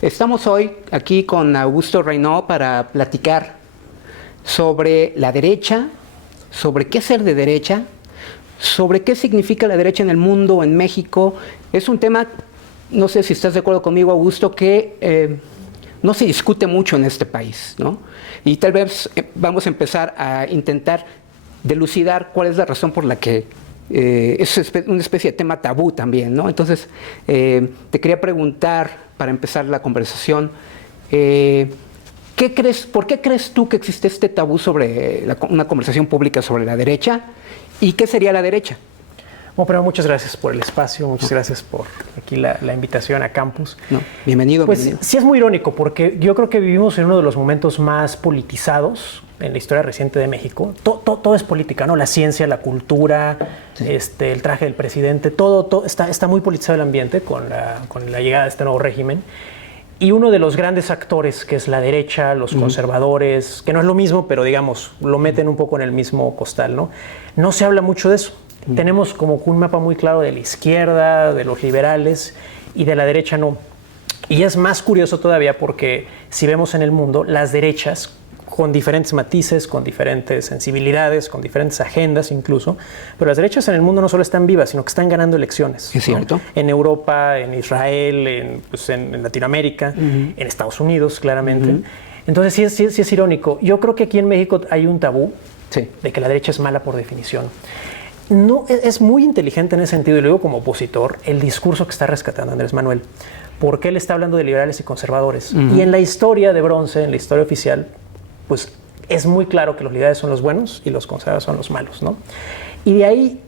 Estamos hoy aquí con Augusto Reynaud para platicar sobre la derecha, sobre qué ser de derecha, sobre qué significa la derecha en el mundo, en México. Es un tema, no sé si estás de acuerdo conmigo, Augusto, que no se discute mucho en este país, ¿no? Y tal vez vamos a empezar a intentar delucidar cuál es la razón por la que es una especie de tema tabú también, ¿no? Entonces, te quería preguntar, para empezar la conversación, ¿por qué crees tú que existe este tabú sobre una conversación pública sobre la derecha? ¿Y qué sería la derecha? Bueno, pero muchas gracias por el espacio, muchas gracias por aquí la invitación a Campus. Bienvenido. Pues bienvenido. Sí, es muy irónico porque yo creo que vivimos en uno de los momentos más politizados en la historia reciente de México. Todo es política, ¿no? La ciencia, la cultura, sí. El traje del presidente, todo está muy politizado el ambiente con la llegada de este nuevo régimen. Y uno de los grandes actores, que es la derecha, los conservadores, que no es lo mismo, pero digamos, lo meten un poco en el mismo costal, ¿no? No se habla mucho de eso. Tenemos como un mapa muy claro de la izquierda, de los liberales, y de la derecha no. Y es más curioso todavía porque si vemos en el mundo, las derechas, con diferentes matices, con diferentes sensibilidades, con diferentes agendas incluso, pero las derechas en el mundo no solo están vivas, sino que están ganando elecciones. Es cierto. ¿No? En Europa, en Israel, en Latinoamérica, en Estados Unidos, claramente. Entonces sí es irónico. Yo creo que aquí en México hay un tabú de que la derecha es mala por definición. No, es muy inteligente en ese sentido, y lo digo como opositor, el discurso que está rescatando Andrés Manuel, porque él está hablando de liberales y conservadores. Y en la historia de bronce, en la historia oficial, pues es muy claro que los liberales son los buenos y los conservadores son los malos, ¿no? Y de ahí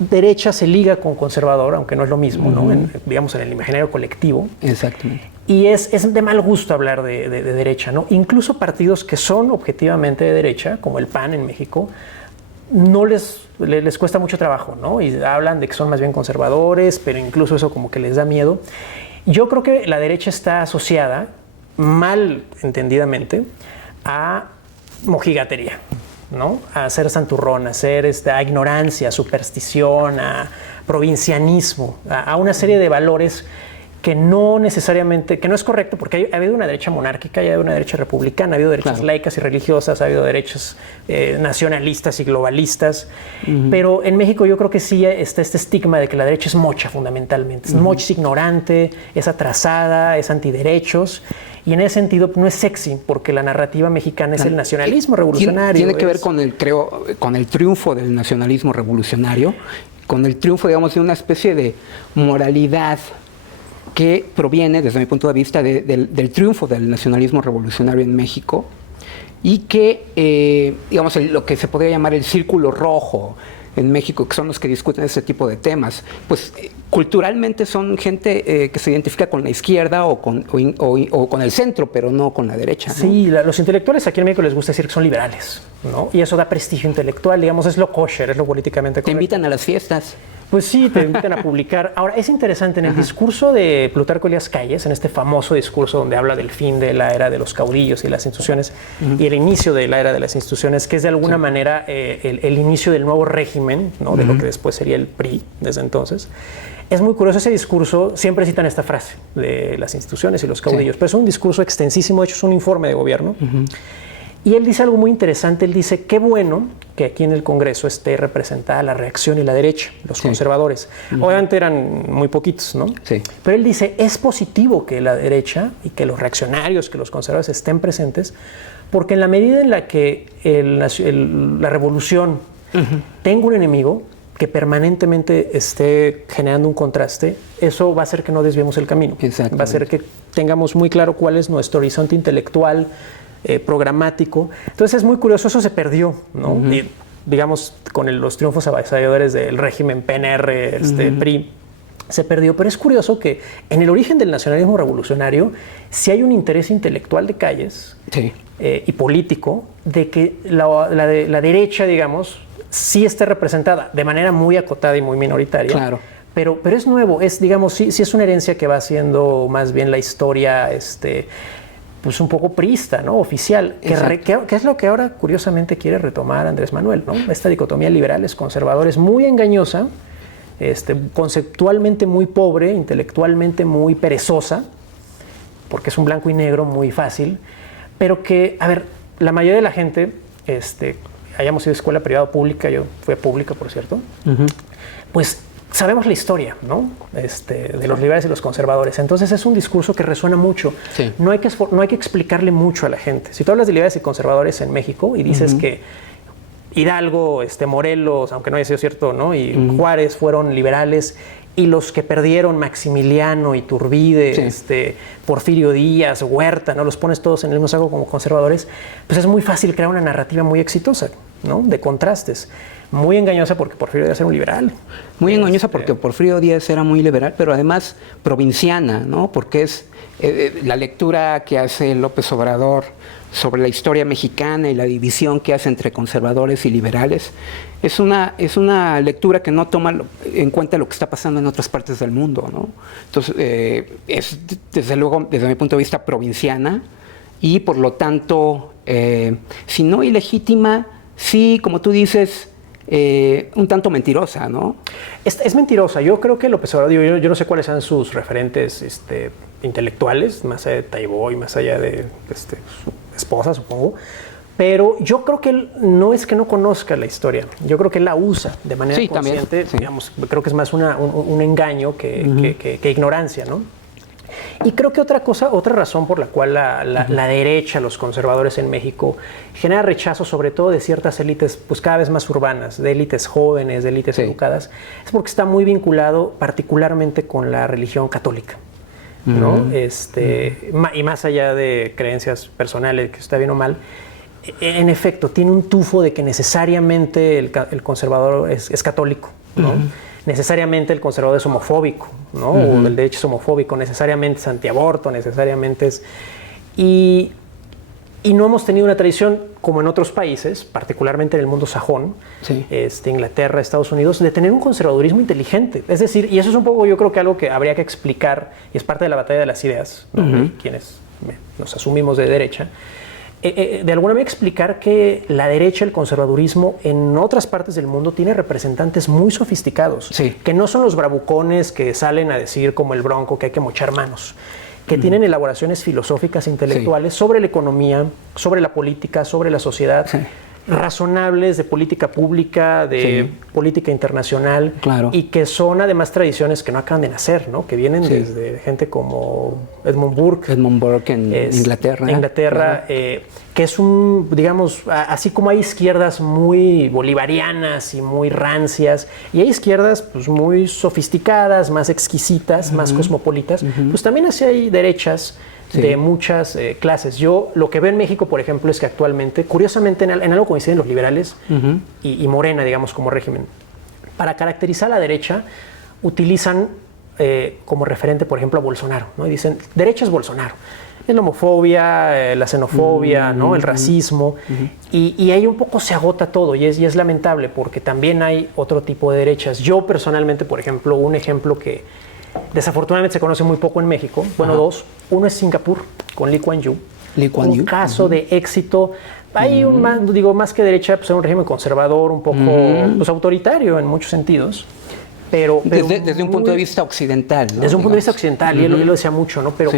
derecha se liga con conservador, aunque no es lo mismo, ¿no? Digamos, en el imaginario colectivo. Exactamente. Y es de mal gusto hablar de derecha, ¿no? Incluso partidos que son objetivamente de derecha, como el PAN en México, no les cuesta mucho trabajo, ¿no? Y hablan de que son más bien conservadores, pero incluso eso como que les da miedo. Yo creo que la derecha está asociada, mal entendidamente, a mojigatería, ¿no? A ser santurrón, a ignorancia, a superstición, a provincianismo, a una serie de valores que no necesariamente, que no es correcto, porque ha habido una derecha monárquica, y ha habido una derecha republicana, ha habido derechas laicas y religiosas, ha habido derechas nacionalistas y globalistas, pero en México yo creo que sí está este estigma de que la derecha es mocha fundamentalmente, es mocha, es ignorante, es atrasada, es antiderechos, y en ese sentido no es sexy, porque la narrativa mexicana es el nacionalismo revolucionario. Tiene que ver con el triunfo del nacionalismo revolucionario, con el triunfo, digamos, de una especie de moralidad que proviene, desde mi punto de vista, del triunfo del nacionalismo revolucionario en México, y que, digamos, lo que se podría llamar el círculo rojo en México, que son los que discuten este tipo de temas, pues culturalmente son gente que se identifica con la izquierda o con el centro, pero no con la derecha, ¿no? Sí, los intelectuales aquí en México les gusta decir que son liberales, ¿no? Y eso da prestigio intelectual, digamos, es lo kosher, es lo políticamente correcto. Te invitan a las fiestas. Pues sí, te invitan a publicar. Ahora, es interesante, en el discurso de Plutarco Elías Calles, en este famoso discurso donde habla del fin de la era de los caudillos y las instituciones, y el inicio de la era de las instituciones, que es de alguna manera el inicio del nuevo régimen, ¿no? De lo que después sería el PRI, desde entonces. Es muy curioso ese discurso, siempre citan esta frase de las instituciones y los caudillos, pero es un discurso extensísimo, de hecho es un informe de gobierno. Y él dice algo muy interesante, él dice, qué bueno que aquí en el Congreso esté representada la reacción y la derecha, los conservadores. Obviamente eran muy poquitos, ¿no? Sí. Pero él dice, es positivo que la derecha y que los reaccionarios, que los conservadores estén presentes, porque en la medida en la que la revolución tenga un enemigo que permanentemente esté generando un contraste, eso va a hacer que no desviemos el camino. Va a hacer que tengamos muy claro cuál es nuestro horizonte intelectual, programático. Entonces es muy curioso, eso se perdió, ¿no? Y, digamos, con los triunfos avasalladores del régimen PNR, PRI, se perdió. Pero es curioso que en el origen del nacionalismo revolucionario sí hay un interés intelectual de Calles y político de que la derecha, digamos, sí esté representada de manera muy acotada y muy minoritaria. Claro. Pero es nuevo, digamos, sí es una herencia que va haciendo más bien la historia, pues un poco priista, ¿no? Oficial, que es lo que ahora curiosamente quiere retomar Andrés Manuel, ¿no? Esta dicotomía liberales, conservadores, muy engañosa, conceptualmente muy pobre, intelectualmente muy perezosa, porque es un blanco y negro muy fácil, pero que, a ver, la mayoría de la gente, hayamos ido a escuela privada o pública, yo fui a pública, por cierto, pues sabemos la historia, ¿no? De los liberales y los conservadores. Entonces es un discurso que resuena mucho. Sí. No hay que explicarle mucho a la gente. Si tú hablas de liberales y conservadores en México y dices que Hidalgo, Morelos, aunque no haya sido cierto, ¿no? Y Juárez fueron liberales, y los que perdieron, Maximiliano, Iturbide, Porfirio Díaz, Huerta, ¿no? Los pones todos en el mismo saco como conservadores, pues es muy fácil crear una narrativa muy exitosa, ¿no? De contrastes. Muy engañosa porque Porfirio Díaz era un liberal. Muy engañosa porque Porfirio Díaz era muy liberal, pero además provinciana, ¿no? Porque es la lectura que hace López Obrador sobre la historia mexicana y la división que hace entre conservadores y liberales, es una lectura que no toma en cuenta lo que está pasando en otras partes del mundo, ¿no? Entonces, es desde luego, desde mi punto de vista, provinciana y por lo tanto, si no ilegítima, sí, como tú dices, un tanto mentirosa, ¿no? Es mentirosa. Yo creo que López Obrador, yo no sé cuáles sean sus referentes intelectuales, más allá de Taibo y más allá de su esposa, supongo, pero yo creo que él no es que no conozca la historia, yo creo que él la usa de manera consciente, también, sí. Digamos, creo que es más un engaño que ignorancia, ¿no? Y creo que otra razón por la cual la derecha, los conservadores en México, genera rechazo sobre todo de ciertas élites pues cada vez más urbanas, de élites jóvenes, de élites educadas, es porque está muy vinculado particularmente con la religión católica, ¿no? Y más allá de creencias personales, que está bien o mal, en efecto, tiene un tufo de que necesariamente el conservador es católico, ¿no? Necesariamente el conservador es homofóbico, ¿no? O el derecho es homofóbico, necesariamente es antiaborto, necesariamente es... Y no hemos tenido una tradición, como en otros países, particularmente en el mundo sajón, Inglaterra, Estados Unidos, de tener un conservadurismo inteligente. Es decir, y eso es un poco, yo creo que algo que habría que explicar, y es parte de la batalla de las ideas, ¿no? Quienes nos asumimos de derecha, de alguna manera explicar que la derecha, el conservadurismo, en otras partes del mundo tiene representantes muy sofisticados, que no son los bravucones que salen a decir como el Bronco que hay que mochar manos, que tienen elaboraciones filosóficas e intelectuales sobre la economía, sobre la política, sobre la sociedad, razonables de política pública, de política internacional, y que son además tradiciones que no acaban de nacer, ¿no? Que vienen desde gente como Edmund Burke en Inglaterra, que es digamos, así como hay izquierdas muy bolivarianas y muy rancias, y hay izquierdas pues muy sofisticadas, más exquisitas, más cosmopolitas, pues también así hay derechas de muchas clases. Yo lo que veo en México, por ejemplo, es que actualmente, curiosamente, en algo coinciden los liberales y Morena, digamos, como régimen. Para caracterizar a la derecha, utilizan como referente, por ejemplo, a Bolsonaro, ¿no? Y dicen, derecha es Bolsonaro. Es la homofobia, la xenofobia, ¿no? El racismo. Y ahí un poco se agota todo y es lamentable porque también hay otro tipo de derechas. Yo personalmente, por ejemplo, un ejemplo que desafortunadamente se conoce muy poco en México, bueno, dos. Uno es Singapur, con Lee Kuan Yew. Un caso de éxito. Hay más que derecha, pues es un régimen conservador, un poco pues, autoritario en muchos sentidos. Pero desde un punto de vista occidental, ¿no? Desde un punto de vista occidental, y él lo decía mucho, ¿no? Pero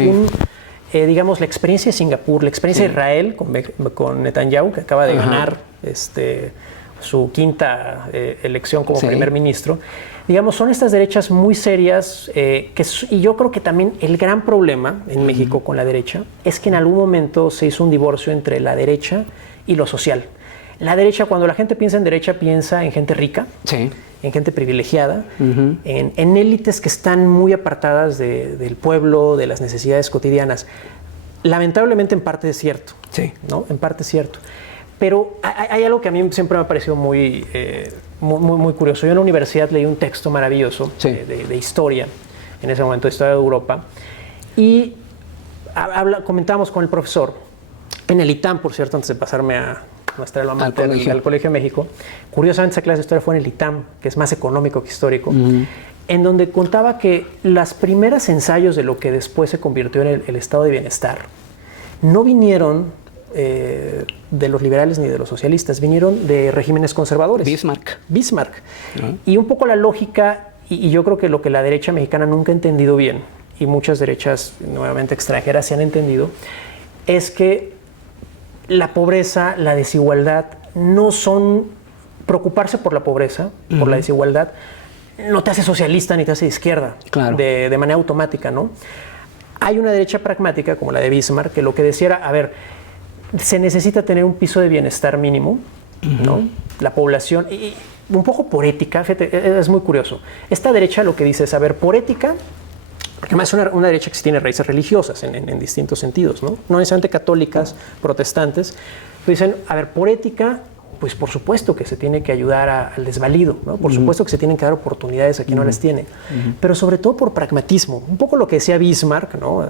digamos, la experiencia de Singapur, la experiencia de Israel con Netanyahu, que acaba de ganar su quinta elección como primer ministro, digamos, son estas derechas muy serias y yo creo que también el gran problema en México con la derecha es que en algún momento se hizo un divorcio entre la derecha y lo social. La derecha, cuando la gente piensa en derecha, piensa en gente rica, en gente privilegiada, en élites que están muy apartadas del pueblo, de las necesidades cotidianas. Lamentablemente en parte es cierto, ¿no? En parte es cierto. Pero hay algo que a mí siempre me ha parecido muy curioso. Yo en la universidad leí un texto maravilloso de historia, en ese momento de historia de Europa, y comentábamos con el profesor, en el ITAM, por cierto, antes de pasarme a nuestra alma mater, al Colegio de México. Curiosamente, esa clase de historia fue en el ITAM, que es más económico que histórico, en donde contaba que las primeras ensayos de lo que después se convirtió en el estado de bienestar no vinieron de los liberales ni de los socialistas, vinieron de regímenes conservadores. Bismarck. Y un poco la lógica, y yo creo que lo que la derecha mexicana nunca ha entendido bien, y muchas derechas, nuevamente extranjeras, se han entendido, es que la pobreza, la desigualdad, no son preocuparse por la pobreza, por la desigualdad, no te hace socialista ni te hace de izquierda, claro, de manera automática, ¿no? Hay una derecha pragmática, como la de Bismarck, que lo que decía era, a ver, se necesita tener un piso de bienestar mínimo, ¿no? La población, y un poco por ética, fíjate, es muy curioso. Esta derecha lo que dice es, a ver, por ética, porque además es una derecha que tiene raíces religiosas en distintos sentidos, ¿no? No necesariamente católicas, protestantes, pero dicen, a ver, por ética, pues por supuesto que se tiene que ayudar al desvalido, ¿no? Por supuesto que se tienen que dar oportunidades a quien no las tiene, pero sobre todo por pragmatismo. Un poco lo que decía Bismarck, ¿no?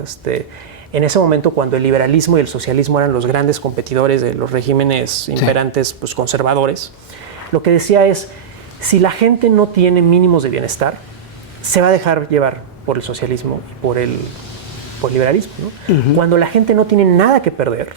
En ese momento, cuando el liberalismo y el socialismo eran los grandes competidores de los regímenes imperantes, pues, conservadores, lo que decía es, si la gente no tiene mínimos de bienestar, se va a dejar llevar por el socialismo y por el liberalismo, ¿no? Cuando la gente no tiene nada que perder,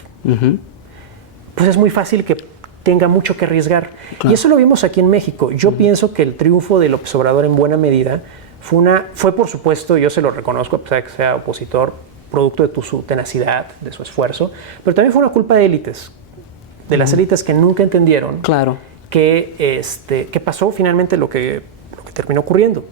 pues es muy fácil que tenga mucho que arriesgar. Claro. Y eso lo vimos aquí en México. Yo pienso que el triunfo de López Obrador en buena medida fue por supuesto, yo se lo reconozco, a pesar de que sea opositor, producto de su tenacidad, de su esfuerzo, pero también fue una culpa de élites, de las élites que nunca entendieron que pasó finalmente lo que terminó ocurriendo.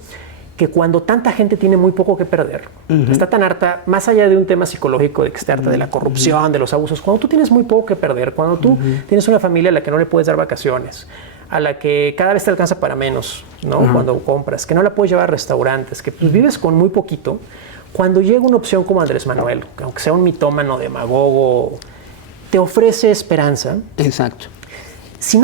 Que cuando tanta gente tiene muy poco que perder, está tan harta, más allá de un tema psicológico de que esté harta de la corrupción, de los abusos, cuando tú tienes muy poco que perder, cuando tú tienes una familia a la que no le puedes dar vacaciones, a la que cada vez te alcanza para menos, ¿no? Cuando compras, que no la puedes llevar a restaurantes, que pues, vives con muy poquito, cuando llega una opción como Andrés Manuel, aunque sea un mitómano, demagogo, te ofrece esperanza. Exacto. Si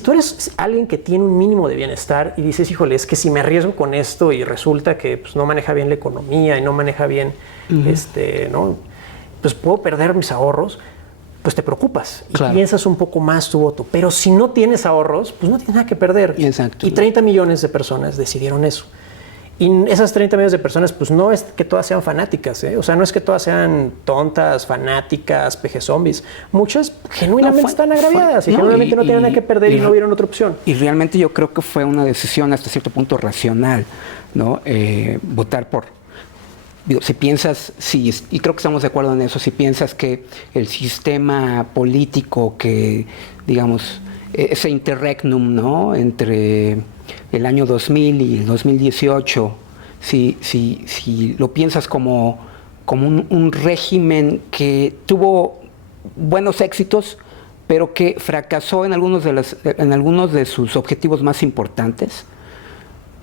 tú eres alguien que tiene un mínimo de bienestar y dices, híjole, es que si me arriesgo con esto y resulta que pues, no maneja bien la economía y no maneja bien, ¿no? Pues puedo perder mis ahorros, pues te preocupas y piensas un poco más tu voto. Pero si no tienes ahorros, pues no tienes nada que perder. Exacto. Y 30 millones de personas decidieron eso. Y esas 30 millones de personas, pues no es que todas sean fanáticas, ¿eh? O sea, no es que todas sean tontas, fanáticas, zombies. Muchas genuinamente están agraviadas y genuinamente no tienen nada que perder y no vieron otra opción. Y realmente yo creo que fue una decisión hasta cierto punto racional, ¿no? Votar por... Digo, si piensas, y creo que estamos de acuerdo en eso, si piensas que el sistema político que, digamos, ese interregnum, ¿no? Entre el año 2000 y el 2018, si lo piensas como un régimen que tuvo buenos éxitos, pero que fracasó en algunos de sus objetivos más importantes,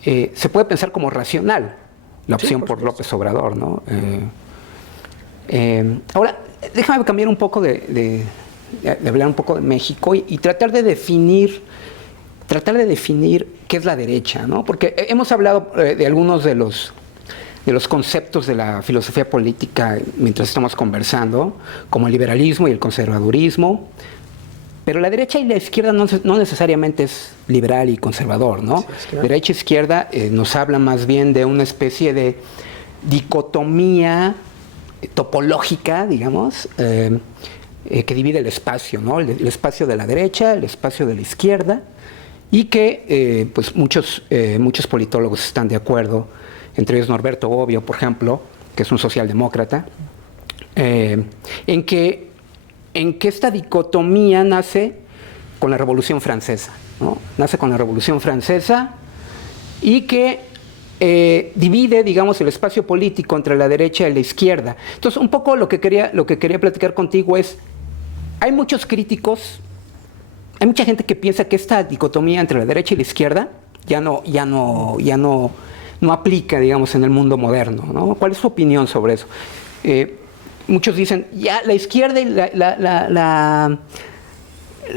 se puede pensar como racional la opción por López Obrador, ¿no? Ahora, déjame cambiar un poco de hablar un poco de México y tratar de definir qué es la derecha, ¿no? Porque hemos hablado de algunos de los conceptos de la filosofía política mientras estamos conversando, como el liberalismo y el conservadurismo, pero la derecha y la izquierda no necesariamente es liberal y conservador, ¿no? Sí, derecha e izquierda nos habla más bien de una especie de dicotomía topológica, digamos, que divide el espacio, ¿no? El espacio de la derecha, el espacio de la izquierda, y que pues muchos politólogos están de acuerdo, entre ellos Norberto Bobbio, por ejemplo, que es un socialdemócrata, en que esta dicotomía nace con la Revolución Francesa, ¿no? Nace con la Revolución Francesa y que divide, digamos, el espacio político entre la derecha y la izquierda. Entonces, un poco lo que quería platicar contigo es, hay muchos críticos, hay mucha gente que piensa que esta dicotomía entre la derecha y la izquierda ya no aplica, digamos, en el mundo moderno, ¿no? ¿Cuál es su opinión sobre eso? Muchos dicen, ya la izquierda y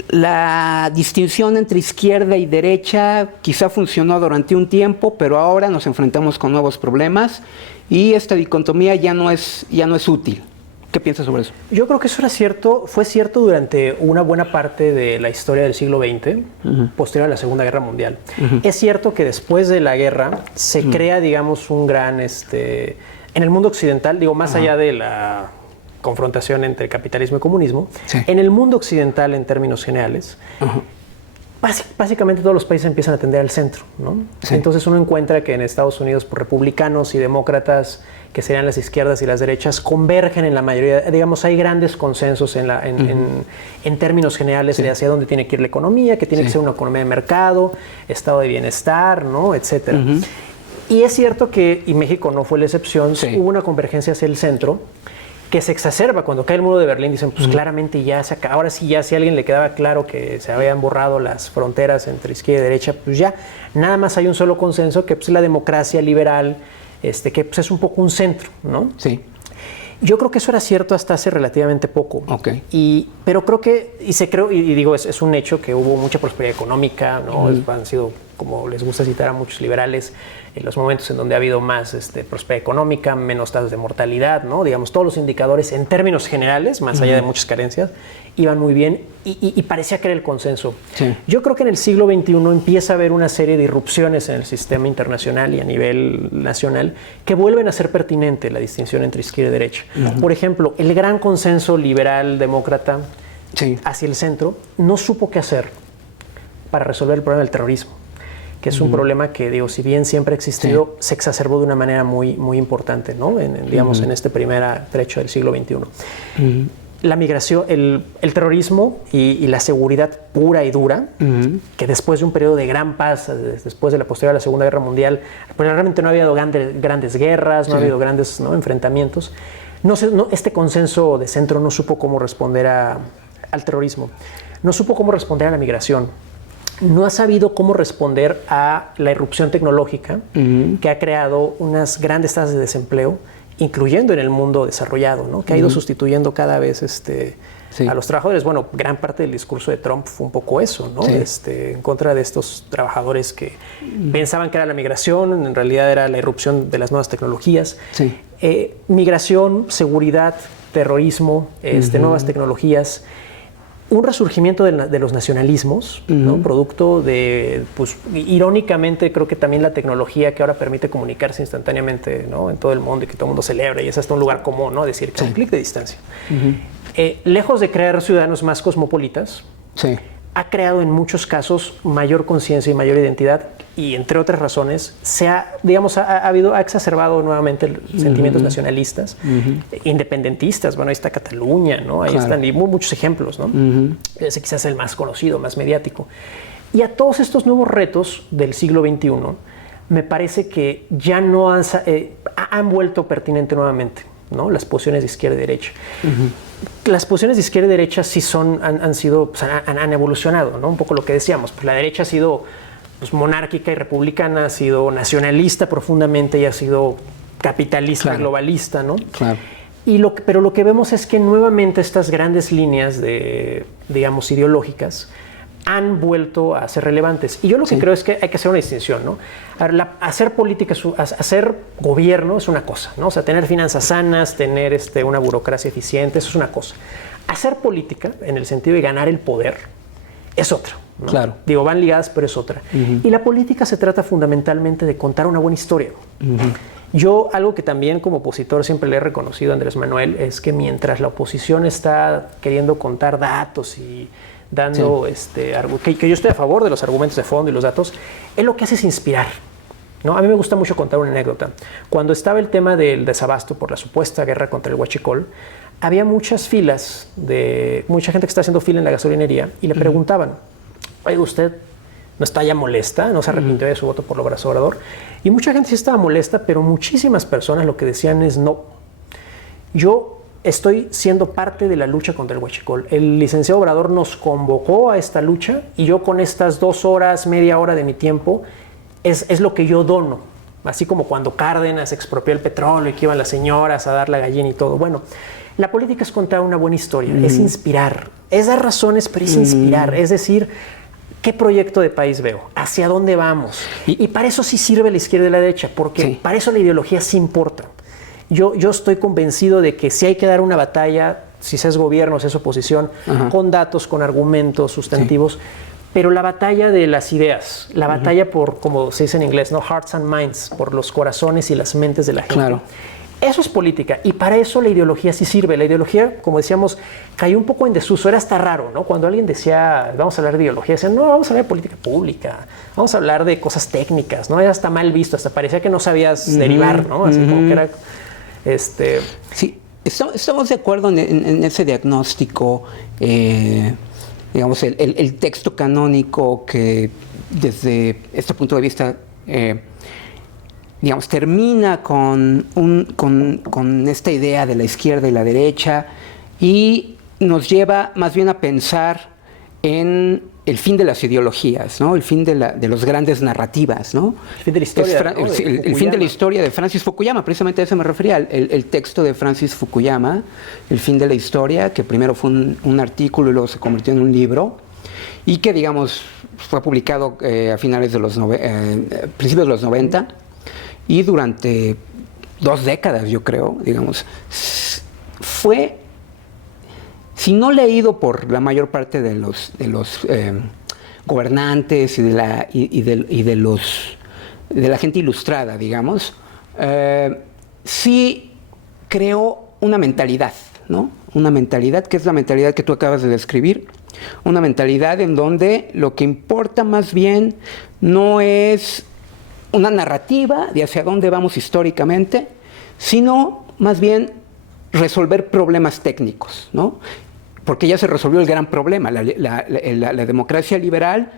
la distinción entre izquierda y derecha quizá funcionó durante un tiempo, pero ahora nos enfrentamos con nuevos problemas y esta dicotomía ya no es útil. ¿Qué piensas sobre eso? Yo creo que eso fue cierto durante una buena parte de la historia del siglo XX, posterior a la Segunda Guerra Mundial. Es cierto que después de la guerra se crea, digamos, un gran, en el mundo occidental, digo, más allá de la confrontación entre capitalismo y comunismo, en el mundo occidental, en términos generales, básicamente todos los países empiezan a tender al centro, ¿no? Entonces uno encuentra que en Estados Unidos, por republicanos y demócratas que serían las izquierdas y las derechas, convergen en la mayoría. Digamos, hay grandes consensos en términos generales de hacia dónde tiene que ir la economía, que tiene que ser una economía de mercado, estado de bienestar, ¿no? Etcétera. Y es cierto que, y México no fue la excepción, hubo una convergencia hacia el centro que se exacerba cuando cae el muro de Berlín. Dicen, pues claramente ya se acaba. Ahora sí, ya si a alguien le quedaba claro que se habían borrado las fronteras entre izquierda y derecha, pues ya nada más hay un solo consenso, que pues, la democracia liberal, que pues, es un poco un centro, ¿no? Sí. Yo creo que eso era cierto hasta hace relativamente poco. Pero creo que, y digo, es un hecho que hubo mucha prosperidad económica, ¿no? Han sido, como les gusta citar a muchos liberales, en los momentos en donde ha habido más prosperidad económica, menos tasas de mortalidad, ¿no? Digamos, todos los indicadores en términos generales, más allá de muchas carencias, iban muy bien y parecía que era el consenso. Sí. Yo creo que en el siglo XXI empieza a haber una serie de irrupciones en el sistema internacional y a nivel nacional que vuelven a ser pertinente la distinción entre izquierda y derecha. Por ejemplo, el gran consenso liberal demócrata hacia el centro no supo qué hacer para resolver el problema del terrorismo, que es un problema que, digo, si bien siempre ha existido, se exacerbó de una manera muy, muy importante, ¿no? Digamos, en este primer trecho del siglo XXI. La migración, el terrorismo y la seguridad pura y dura, que después de un periodo de gran paz, después de la posterior a la Segunda Guerra Mundial, pues realmente no ha habido grandes guerras, no ha habido grandes enfrentamientos. Este consenso de centro no supo cómo responder al terrorismo, no supo cómo responder a la migración, no ha sabido cómo responder a la irrupción tecnológica que ha creado unas grandes tasas de desempleo, incluyendo en el mundo desarrollado, ¿no? Que ha ido sustituyendo cada vez a los trabajadores. Bueno, gran parte del discurso de Trump fue un poco eso, ¿no? En contra de estos trabajadores que pensaban que era la migración, en realidad era la irrupción de las nuevas tecnologías. Migración, seguridad, terrorismo, nuevas tecnologías. Un resurgimiento de los nacionalismos, ¿no? Producto de, pues, irónicamente, creo que también la tecnología que ahora permite comunicarse instantáneamente, ¿no? En todo el mundo y que todo el mundo celebra y es hasta un lugar común, ¿no? Decir que un clic de distancia. Lejos de crear ciudadanos más cosmopolitas, ha creado en muchos casos mayor conciencia y mayor identidad y, entre otras razones, ha exacerbado nuevamente sentimientos nacionalistas, independentistas. Bueno, ahí está Cataluña, ¿no? Ahí están y muchos ejemplos, ¿no? Ese quizás es el más conocido, más mediático. Y a todos estos nuevos retos del siglo XXI, me parece que ya no han vuelto pertinente nuevamente, ¿no? Las posiciones de izquierda y derecha. Las posiciones de izquierda y derecha sí han evolucionado, ¿no? Un poco lo que decíamos, pues la derecha ha sido pues, monárquica y republicana, ha sido nacionalista profundamente y ha sido capitalista, globalista, ¿no? Pero lo que vemos es que nuevamente estas grandes líneas ideológicas han vuelto a ser relevantes. Y yo lo que creo es que hay que hacer una distinción, ¿no? Hacer política, hacer gobierno es una cosa, ¿no? O sea, tener finanzas sanas, tener una burocracia eficiente, eso es una cosa. Hacer política, en el sentido de ganar el poder, es otra, ¿no? Digo, van ligadas, pero es otra. Y la política se trata fundamentalmente de contar una buena historia. Yo, algo que también como opositor siempre le he reconocido a Andrés Manuel, es que mientras la oposición está queriendo contar datos y dando que yo estoy a favor de los argumentos de fondo y los datos, él lo que hace es inspirar, ¿no? A mí me gusta mucho contar una anécdota. Cuando estaba el tema del desabasto por la supuesta guerra contra el huachicol, había muchas filas mucha gente que está haciendo fila en la gasolinería y le preguntaban, oye, ¿usted no está ya molesta? ¿No se arrepintió de su voto por López Obrador? Y mucha gente sí estaba molesta, pero muchísimas personas lo que decían es no. Yo estoy siendo parte de la lucha contra el huachicol. El licenciado Obrador nos convocó a esta lucha y yo con estas 2 horas, media hora de mi tiempo es lo que yo dono. Así como cuando Cárdenas expropió el petróleo y que iban las señoras a dar la gallina y todo. Bueno, la política es contar una buena historia, es inspirar, es dar razones, pero es inspirar. Es decir, ¿qué proyecto de país veo? ¿Hacia dónde vamos? Y para eso sí sirve la izquierda y la derecha, porque para eso la ideología sí importa. Yo estoy convencido de que si hay que dar una batalla, si se es gobierno, si es oposición, con datos, con argumentos sustantivos, pero la batalla de las ideas, la batalla por, como se dice en inglés, ¿no? Hearts and minds, por los corazones y las mentes de la gente. Eso es política y para eso la ideología sí sirve. La ideología, como decíamos, cayó un poco en desuso. Era hasta raro, ¿no? Cuando alguien decía, vamos a hablar de ideología, decían, no, vamos a hablar de política pública, vamos a hablar de cosas técnicas, ¿no? Era hasta mal visto, hasta parecía que no sabías derivar, ¿no? Así como que era... Sí, estamos de acuerdo en ese diagnóstico. Digamos, el texto canónico que desde este punto de vista, digamos, termina con esta idea de la izquierda y la derecha y nos lleva más bien a pensar en el fin de las ideologías, ¿no? El fin de los grandes narrativas, ¿no? El fin de la historia, ¿no? El fin de la historia de Francis Fukuyama, precisamente a eso me refería, el texto de Francis Fukuyama, El fin de la historia, que primero fue un artículo y luego se convirtió en un libro, y que, digamos, fue publicado a finales de principios de los 90, y durante 2 décadas, yo creo, digamos, fue, si no leído por la mayor parte de los gobernantes y de la gente ilustrada, digamos, sí creó una mentalidad, ¿no? Una mentalidad que es la mentalidad que tú acabas de describir, una mentalidad en donde lo que importa más bien no es una narrativa de hacia dónde vamos históricamente, sino más bien resolver problemas técnicos, ¿no? Porque ya se resolvió el gran problema. La democracia liberal,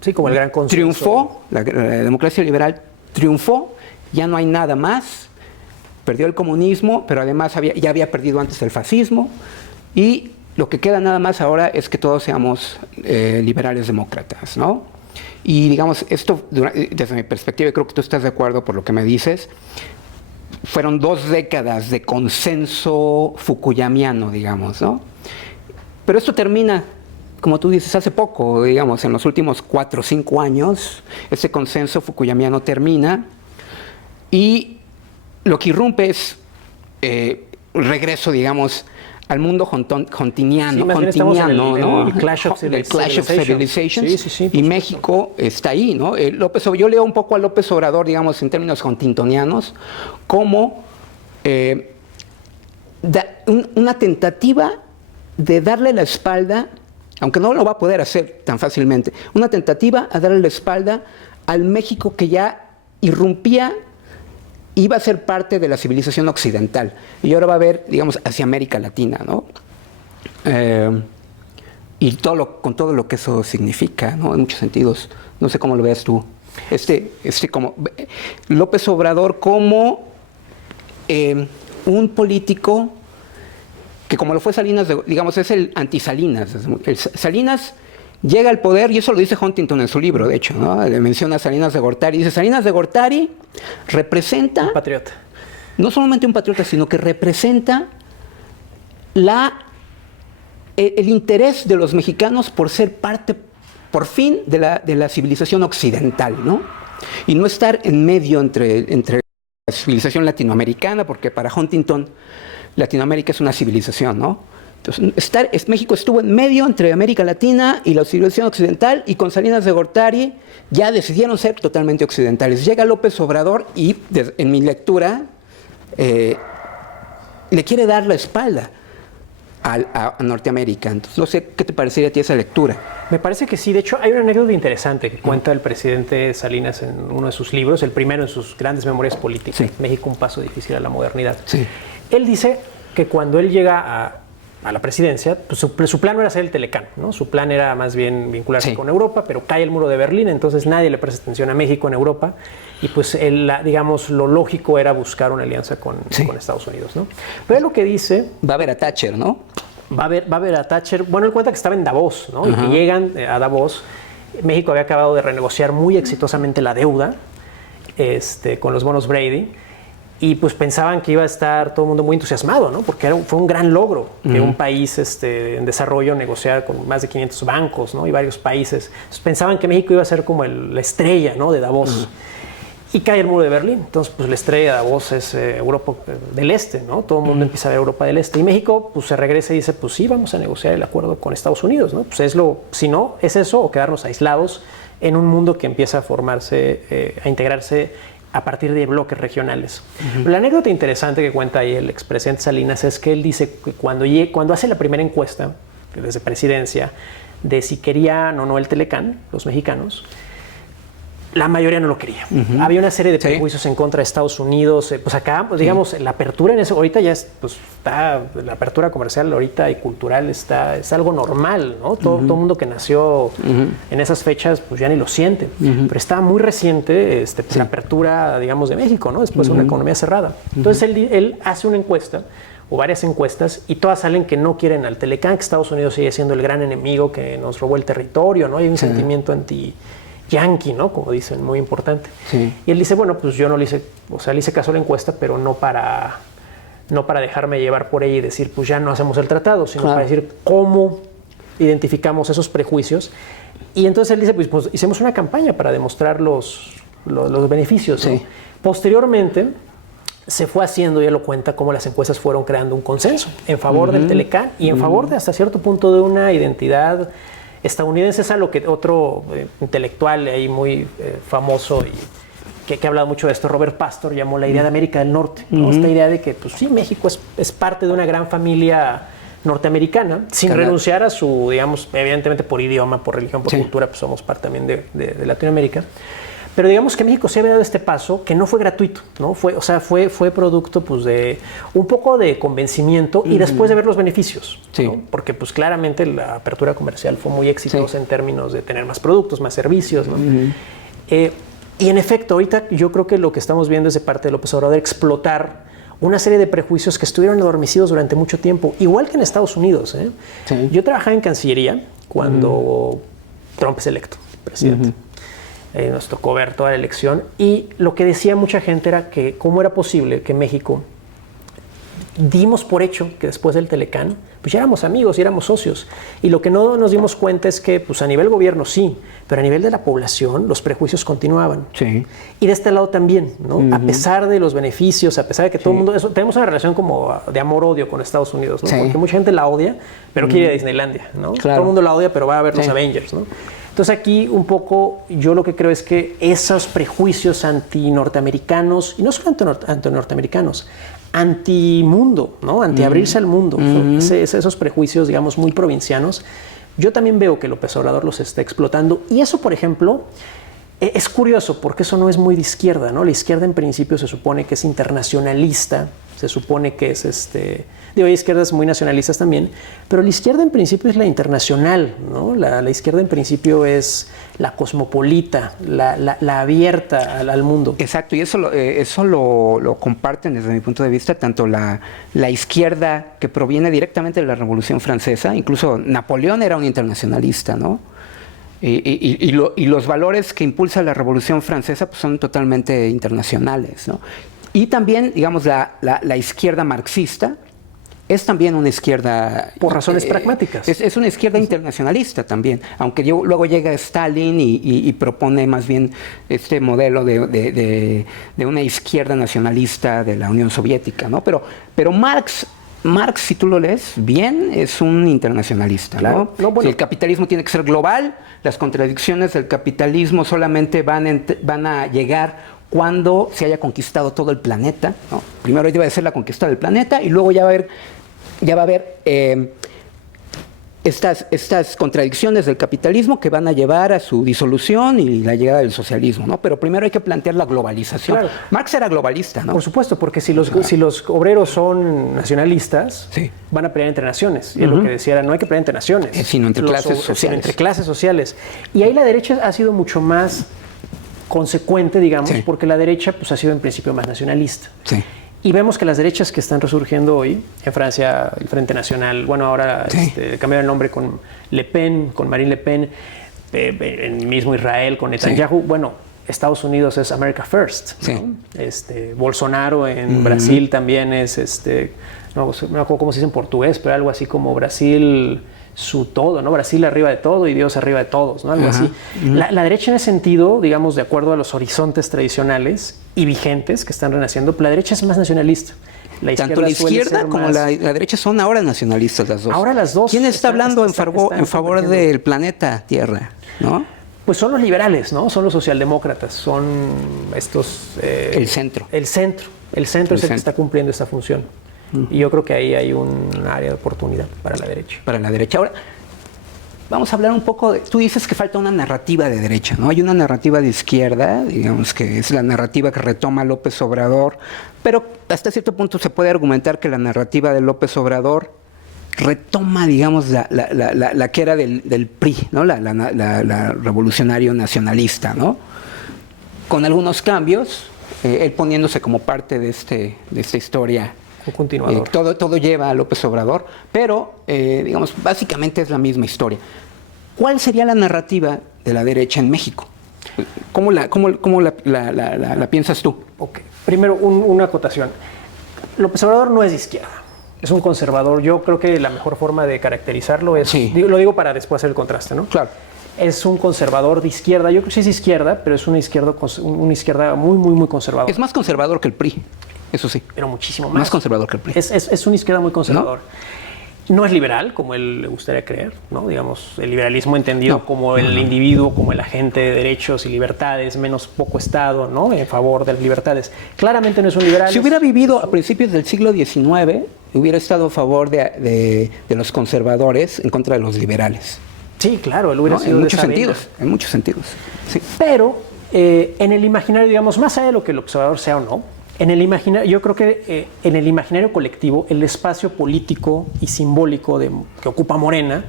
sí, como el gran consenso, triunfó, la democracia liberal triunfó, ya no hay nada más, perdió el comunismo, pero además ya había perdido antes el fascismo, y lo que queda nada más ahora es que todos seamos liberales demócratas, ¿no? Y digamos, esto, desde mi perspectiva, y creo que tú estás de acuerdo por lo que me dices, fueron 2 décadas de consenso fukuyamiano, digamos, ¿no? Pero esto termina, como tú dices, hace poco, digamos, en los últimos 4 o 5 años, ese consenso fukuyamiano termina y lo que irrumpe es regreso, digamos, al mundo hontiniano, ¿no? El Clash of Civilizations. Sí, sí, sí, y México está ahí, ¿no? Yo leo un poco a López Obrador, digamos, en términos hontintonianos, como una tentativa de darle la espalda, aunque no lo va a poder hacer tan fácilmente, una tentativa a darle la espalda al México que ya irrumpía, iba a ser parte de la civilización occidental y ahora va a ver, digamos, hacia América Latina, ¿no? Y con todo lo que eso significa, ¿no? En muchos sentidos. No sé cómo lo veas tú. Como López Obrador como un político que, como lo fue Salinas, digamos, es el anti-Salinas. Salinas llega al poder, y eso lo dice Huntington en su libro, de hecho, ¿no? Le menciona a Salinas de Gortari. Dice, Salinas de Gortari representa... Un patriota. No solamente un patriota, sino que representa el interés de los mexicanos por ser parte, por fin, de la civilización occidental, ¿no? Y no estar en medio entre la civilización latinoamericana, porque para Huntington Latinoamérica es una civilización, ¿no? Entonces, México estuvo en medio entre América Latina y la civilización occidental, y con Salinas de Gortari ya decidieron ser totalmente occidentales. Llega López Obrador y, en mi lectura, le quiere dar la espalda a Norteamérica. Entonces, no sé qué te parecería a ti esa lectura. Me parece que sí. De hecho, hay una anécdota interesante que cuenta el presidente Salinas en uno de sus libros, el primero en sus grandes memorias políticas, sí. México, un paso difícil a la modernidad. Sí. Él dice que cuando él llega a la presidencia, pues su plan no era ser el Telecán, ¿no? Su plan era más bien vincularse con Europa, pero cae el muro de Berlín, entonces nadie le presta atención a México en Europa, y pues digamos, lo lógico era buscar una alianza con Estados Unidos, ¿no? Pero él lo que dice... Va a ver a Thatcher, ¿no? Va a ver a Thatcher. Bueno, él cuenta que estaba en Davos, ¿no? Y que llegan a Davos. México había acabado de renegociar muy exitosamente la deuda con los bonos Brady. Y pues pensaban que iba a estar todo el mundo muy entusiasmado, ¿no? Porque fue un gran logro que un país en desarrollo negociara con más de 500 bancos, ¿no? Y varios países. Entonces, pensaban que México iba a ser como la estrella, ¿no? De Davos. Y cae el muro de Berlín. Entonces, pues la estrella de Davos es Europa del Este, ¿no? Todo el mundo empieza a ver Europa del Este. Y México, pues se regresa y dice, pues sí, vamos a negociar el acuerdo con Estados Unidos, ¿no? Pues si no, es eso o quedarnos aislados en un mundo que empieza a formarse, a integrarse a partir de bloques regionales. La anécdota interesante que cuenta ahí el expresidente Salinas es que él dice que cuando hace la primera encuesta desde presidencia de si querían o no el Telecán, los mexicanos, la mayoría no lo quería. Había una serie de prejuicios en contra de Estados Unidos. Pues acá, pues digamos, la apertura en eso, ahorita ya es, pues está, la apertura comercial ahorita y cultural es algo normal, ¿no? Todo el mundo que nació en esas fechas, pues ya ni lo siente. Pero estaba muy reciente pues, la apertura, digamos, de México, ¿no? Después de una economía cerrada. Entonces él hace una encuesta, o varias encuestas, y todas salen que no quieren al Telecán, que Estados Unidos sigue siendo el gran enemigo que nos robó el territorio, ¿no? Hay un sentimiento anti-yanqui, ¿no? Como dicen, muy importante. Y él dice, bueno, pues yo no le hice, o sea, le hice caso a la encuesta, pero no para dejarme llevar por ella y decir, pues ya no hacemos el tratado, sino para decir cómo identificamos esos prejuicios. Y entonces él dice, pues hicimos una campaña para demostrar los beneficios, ¿no? Posteriormente, se fue haciendo, ya lo cuenta, cómo las encuestas fueron creando un consenso en favor del Telecán y en favor de, hasta cierto punto, de una identidad estadounidense. Es algo que otro intelectual ahí muy famoso y que ha hablado mucho de esto, Robert Pastor, llamó la idea de América del Norte, ¿no? Esta idea de que, pues sí, México es parte de una gran familia norteamericana, sin renunciar a su, digamos, evidentemente por idioma, por religión, por cultura, pues somos parte también de Latinoamérica. Pero digamos que México sí había dado este paso que no fue gratuito, ¿no? Fue producto, pues, de un poco de convencimiento y después de ver los beneficios, ¿no? Porque pues claramente la apertura comercial fue muy exitosa en términos de tener más productos, más servicios, ¿no? Y en efecto, ahorita yo creo que lo que estamos viendo es de parte de López Obrador explotar una serie de prejuicios que estuvieron adormecidos durante mucho tiempo, igual que en Estados Unidos, ¿eh? Yo trabajaba en Cancillería cuando Trump es electo presidente. Nos tocó ver toda la elección y lo que decía mucha gente era que cómo era posible que México dimos por hecho que después del Telecán pues ya éramos amigos y éramos socios, y lo que no nos dimos cuenta es que pues a nivel gobierno sí, pero a nivel de la población los prejuicios continuaban y de este lado también, ¿no? A pesar de los beneficios, a pesar de que todo el mundo, tenemos una relación como de amor-odio con Estados Unidos, ¿no? Porque mucha gente la odia pero quiere ir a Disneylandia, ¿no? Todo el mundo la odia pero va a ver los Avengers, ¿no? Entonces aquí un poco yo lo que creo es que esos prejuicios anti-norteamericanos, y no solo anti-norteamericanos, anti-mundo, ¿no? Anti-abrirse al mundo, esos prejuicios, digamos, muy provincianos, yo también veo que López Obrador los está explotando. Y eso, por ejemplo, es curioso porque eso no es muy de izquierda, ¿no? La izquierda en principio se supone que es internacionalista, se supone que es hay izquierdas muy nacionalistas también, pero la izquierda en principio es la internacional, ¿no? La izquierda en principio es la cosmopolita, la abierta al mundo. Exacto, y eso lo comparten desde mi punto de vista tanto la izquierda que proviene directamente de la Revolución Francesa, incluso Napoleón era un internacionalista, ¿no? Y los valores que impulsa la Revolución Francesa pues, son totalmente internacionales, ¿no? Y también, digamos, la izquierda marxista es también una izquierda... Por razones pragmáticas. Es una izquierda internacionalista también, aunque luego llega Stalin y propone más bien este modelo de una izquierda nacionalista de la Unión Soviética, ¿no? Pero Marx, si tú lo lees bien, es un internacionalista, ¿no? Si el capitalismo tiene que ser global, las contradicciones del capitalismo solamente van a llegar cuando se haya conquistado todo el planeta, ¿no? Primero debe ser la conquista del planeta y luego ya va a haber estas contradicciones del capitalismo que van a llevar a su disolución y la llegada del socialismo, ¿no? Pero primero hay que plantear la globalización. Claro. Marx era globalista, ¿no? Por supuesto, porque si los obreros son nacionalistas, van a pelear entre naciones. Y es lo que decía, no hay que pelear entre naciones. Sino entre clases sociales. Sino entre clases sociales. Y ahí la derecha ha sido mucho más consecuente, digamos, porque la derecha pues, ha sido en principio más nacionalista. Y vemos que las derechas que están resurgiendo hoy, en Francia, el Frente Nacional, bueno, ahora cambiaron el nombre con Le Pen, con Marine Le Pen, en mismo Israel, con Netanyahu, bueno, Estados Unidos es America First, ¿no? Bolsonaro en Brasil también es, no me acuerdo cómo se dice en portugués, pero algo así como Brasil... su todo, ¿no? Brasil arriba de todo y Dios arriba de todos, ¿no? Algo así. La derecha en ese sentido, digamos, de acuerdo a los horizontes tradicionales y vigentes que están renaciendo, la derecha es más nacionalista. Tanto la izquierda como la derecha son ahora nacionalistas las dos. Ahora las dos. ¿Quién está hablando en favor del planeta Tierra, no? Pues son los liberales, ¿no? Son los socialdemócratas, son estos... el centro. El centro es el que está cumpliendo esta función. Y yo creo que ahí hay un área de oportunidad para la derecha. Para la derecha. Ahora, vamos a hablar un poco tú dices que falta una narrativa de derecha, ¿no? Hay una narrativa de izquierda, digamos que es la narrativa que retoma López Obrador, pero hasta cierto punto se puede argumentar que la narrativa de López Obrador retoma, digamos, la que era del PRI, ¿no? La revolucionario nacionalista, ¿no? Con algunos cambios, él poniéndose como parte de esta historia. Un continuador. Todo lleva a López Obrador, pero, digamos, básicamente es la misma historia. ¿Cuál sería la narrativa de la derecha en México? ¿Cómo la piensas tú? Ok. Primero, una acotación. López Obrador no es de izquierda, es un conservador. Yo creo que la mejor forma de caracterizarlo es, Sí. lo digo para después hacer el contraste, ¿no? Claro. Es un conservador de izquierda. Yo creo que sí es de izquierda, pero es una izquierda muy, muy, muy conservadora. Es más conservador que el PRI, eso sí. Pero muchísimo más. Más conservador que el PRI. Es una izquierda muy conservadora. No es liberal, como él le gustaría creer, ¿no? Digamos, el liberalismo entendido como el individuo, como el agente de derechos y libertades, menos poco Estado, ¿no? En favor de las libertades. Claramente no es un liberal. Si hubiera vivido a principios del siglo XIX, hubiera estado a favor de los conservadores en contra de los liberales. Sí, claro, él hubiera ¿No? sido En de muchos esa vena. sentidos, en muchos sentidos. Sí. Pero en el imaginario, digamos, más allá de lo que el observador sea o no, en el imaginario, yo creo que en el imaginario colectivo, el espacio político y simbólico que ocupa Morena,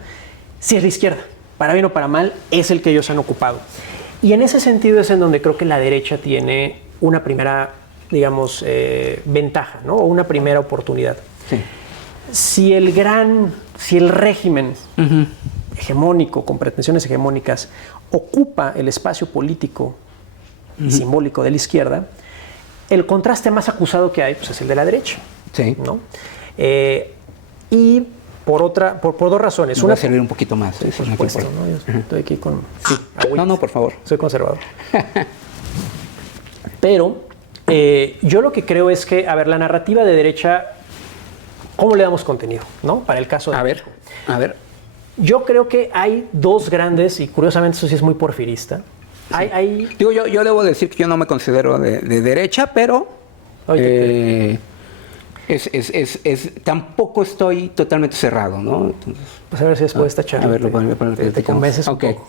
sí es la izquierda. Para bien o para mal, es el que ellos han ocupado. Y en ese sentido es en donde creo que la derecha tiene una primera, digamos, ventaja, ¿no? O una primera oportunidad. Sí. Si el régimen hegemónico, con pretensiones hegemónicas, ocupa el espacio político y simbólico de la izquierda, el contraste más acusado que hay pues, es el de la derecha. Sí. ¿No? Y por dos razones. Me va a servir un poquito más. Eso por es supuesto, muy importante. ¿no? Yo estoy aquí con agüita. No, por favor. Soy conservador. Pero yo lo que creo es que, a ver, la narrativa de derecha, ¿cómo le damos contenido? ¿No? Para el caso de A ver. Yo creo que hay dos grandes, y curiosamente eso sí es muy porfirista. Sí. Digo, yo debo decir que yo no me considero de derecha, pero tampoco estoy totalmente cerrado, ¿no? Entonces, pues a ver si después de esta charla te convences un poco.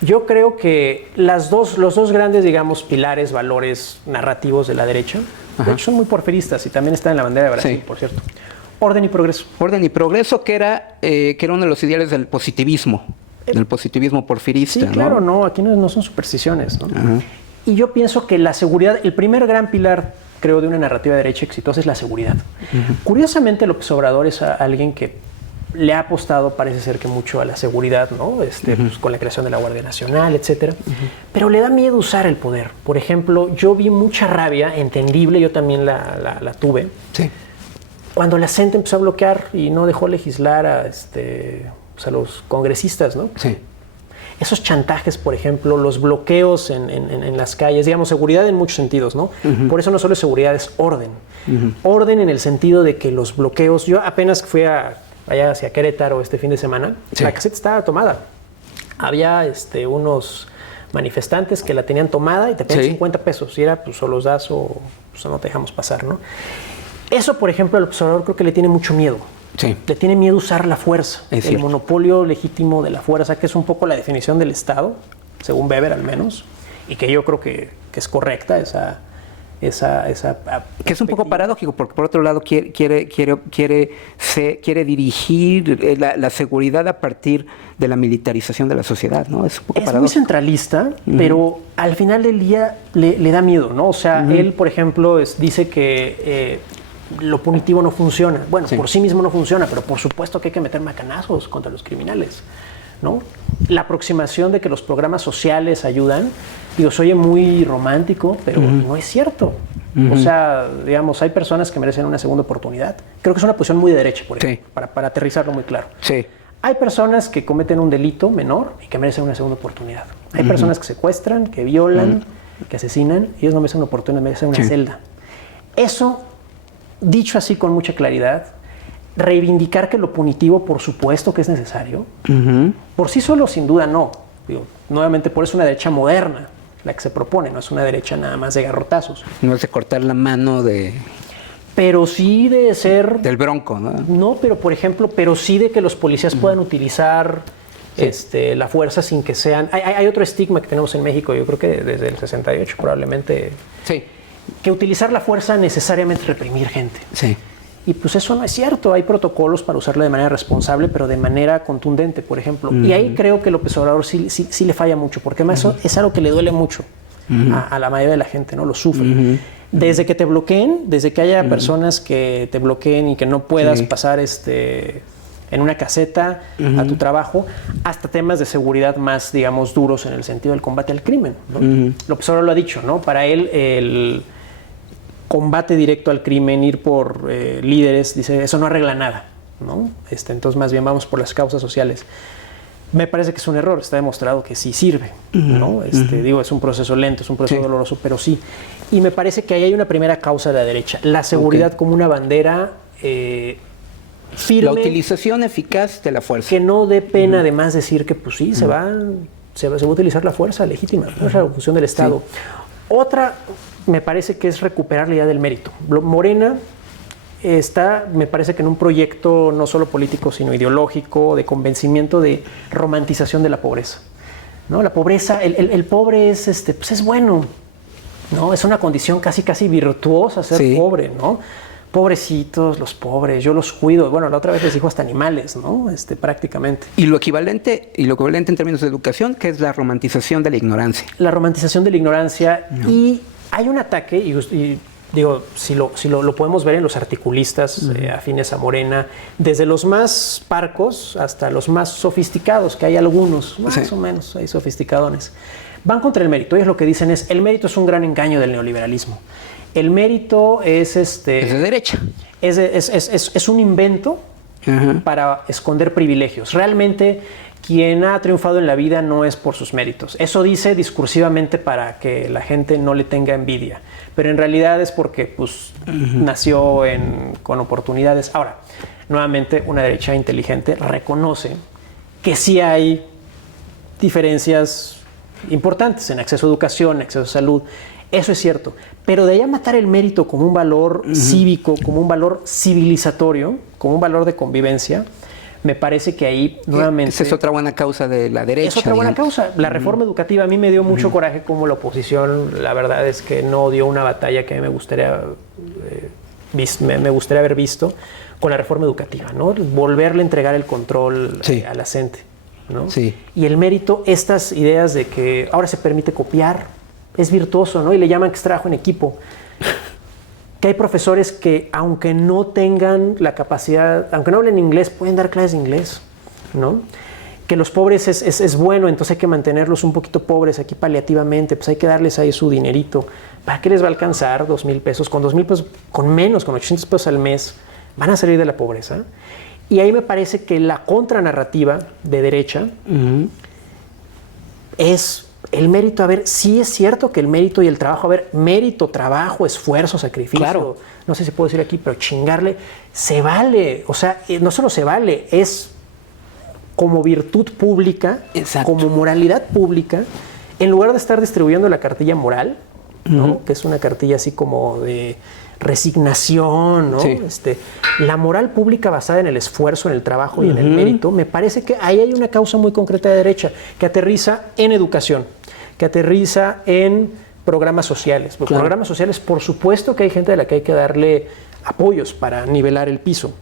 Yo creo que los dos grandes, digamos, pilares, valores narrativos de la derecha, de hecho son muy porfiristas y también están en la bandera de Brasil, por cierto. Orden y progreso. Orden y progreso, que era uno de los ideales del positivismo porfirista. Sí, claro, ¿no? Aquí no son supersticiones, ¿no? Y yo pienso que la seguridad, el primer gran pilar, creo, de una narrativa de derecha exitosa es la seguridad. Curiosamente, López Obrador es alguien que le ha apostado, parece ser que mucho a la seguridad, ¿no? Pues, con la creación de la Guardia Nacional, etcétera. Pero le da miedo usar el poder. Por ejemplo, yo vi mucha rabia, entendible, yo también la tuve. Sí. Cuando la CENTE empezó a bloquear y no dejó legislar a los congresistas, ¿no? Sí. Esos chantajes, por ejemplo, los bloqueos en las calles, digamos, seguridad en muchos sentidos, ¿no? Por eso no solo es seguridad, es orden. Orden en el sentido de que los bloqueos... Yo apenas fui allá hacia Querétaro este fin de semana, la caseta estaba tomada. Había unos manifestantes que la tenían tomada y te pedían 50 pesos. Y era, pues, o los das o pues, no te dejamos pasar, ¿no? Eso, por ejemplo, al observador creo que le tiene mucho miedo. Sí. Le tiene miedo usar la fuerza, el monopolio legítimo de la fuerza, que es un poco la definición del Estado, según Weber al menos, y que yo creo que es correcta esa que es un poco paradójico, porque por otro lado quiere dirigir la seguridad a partir de la militarización de la sociedad, ¿no? Es un poco paradójico. Es muy centralista, pero al final del día le da miedo, ¿no? O sea, él, por ejemplo, dice que lo punitivo no funciona. Bueno, por sí mismo no funciona, pero por supuesto que hay que meter macanazos contra los criminales, ¿no? La aproximación de que los programas sociales ayudan, digo, se oye muy romántico, pero no es cierto. O sea, digamos, hay personas que merecen una segunda oportunidad. Creo que es una posición muy de derecha, por ejemplo, para aterrizarlo muy claro. Sí. Hay personas que cometen un delito menor y que merecen una segunda oportunidad. Hay personas que secuestran, que violan, que asesinan, y ellos no merecen una oportunidad, merecen una celda. Eso, dicho así con mucha claridad, reivindicar que lo punitivo, por supuesto que es necesario. Por sí solo, sin duda, no. Digo, nuevamente, por eso es una derecha moderna la que se propone, no es una derecha nada más de garrotazos. No es de cortar la mano de... Pero sí de ser... Del bronco, ¿no? No, pero por ejemplo, pero sí de que los policías puedan utilizar la fuerza sin que sean... Hay otro estigma que tenemos en México, yo creo que desde el 68 probablemente, que utilizar la fuerza necesariamente es reprimir gente. Sí. Y pues eso no es cierto. Hay protocolos para usarla de manera responsable, pero de manera contundente, por ejemplo. Y ahí creo que López Obrador sí le falla mucho, porque además eso es algo que le duele mucho a la mayoría de la gente, ¿no? Lo sufre. Desde que te bloqueen, desde que haya personas que te bloqueen y que no puedas pasar en una caseta a tu trabajo, hasta temas de seguridad más, digamos, duros en el sentido del combate al crimen, ¿no? López Obrador lo ha dicho, ¿no? Para él, el combate directo al crimen, ir por líderes, dice, eso no arregla nada, ¿no? Entonces, más bien vamos por las causas sociales. Me parece que es un error, está demostrado que sí sirve, ¿no? Digo, es un proceso lento, es un proceso doloroso, pero sí. Y me parece que ahí hay una primera causa de la derecha, la seguridad como una bandera firme. La utilización eficaz de la fuerza. Que no dé pena además decir que, pues sí, se va a utilizar la fuerza legítima, ¿no? Es la función del Estado. Sí. Otra, me parece que es recuperar la idea del mérito. Morena está, me parece que en un proyecto no solo político, sino ideológico, de convencimiento de romantización de la pobreza, ¿no? La pobreza, el pobre es, pues es bueno, ¿no? Es una condición casi virtuosa ser pobre, ¿no? Pobrecitos, los pobres, yo los cuido. Bueno, la otra vez les dijo hasta animales, ¿no? Prácticamente. Y lo equivalente en términos de educación, que es la romantización de la ignorancia. La romantización de la ignorancia. Y hay un ataque, y digo, si lo podemos ver en los articulistas afines a Morena, desde los más parcos hasta los más sofisticados, que hay algunos, más o menos, hay sofisticadones, van contra el mérito. Ellos lo que dicen es, el mérito es un gran engaño del neoliberalismo. El mérito es es de derecha. Es un invento para esconder privilegios. Realmente, quien ha triunfado en la vida no es por sus méritos. Eso dice discursivamente para que la gente no le tenga envidia. Pero en realidad es porque pues, nació con oportunidades. Ahora, nuevamente, una derecha inteligente reconoce que sí hay diferencias importantes en acceso a educación, acceso a salud. Eso es cierto. Pero de ahí a matar el mérito como un valor cívico, como un valor civilizatorio, como un valor de convivencia, me parece que ahí nuevamente... Esa es otra buena causa de la derecha. Es otra buena causa. La reforma educativa a mí me dio mucho coraje como la oposición, la verdad es que no dio una batalla que me gustaría haber visto con la reforma educativa, ¿no? Volverle a entregar el control a la gente, ¿no? Sí. Y el mérito, estas ideas de que ahora se permite copiar, es virtuoso, ¿no? Y le llaman que es trabajo en equipo. Que hay profesores que, aunque no tengan la capacidad, aunque no hablen inglés, pueden dar clases de inglés, ¿no? Que los pobres es bueno, entonces hay que mantenerlos un poquito pobres aquí paliativamente, pues hay que darles ahí su dinerito. ¿Para qué les va a alcanzar 2,000 pesos? Con 2,000 pesos, con menos, con 800 pesos al mes, van a salir de la pobreza. Y ahí me parece que la contranarrativa de derecha es... El mérito, a ver, sí es cierto que el mérito y el trabajo, a ver, mérito, trabajo, esfuerzo, sacrificio, claro. No sé si puedo decir aquí, pero chingarle, se vale. O sea, no solo se vale, es como virtud pública, como moralidad pública, en lugar de estar distribuyendo la cartilla moral, ¿no? Que es una cartilla así como de resignación, ¿no? Sí. La moral pública basada en el esfuerzo, en el trabajo y en el mérito, me parece que ahí hay una causa muy concreta de derecha que aterriza en educación, que aterriza en programas sociales. Los programas sociales, por supuesto que hay gente a la que hay que darle apoyos para nivelar el piso.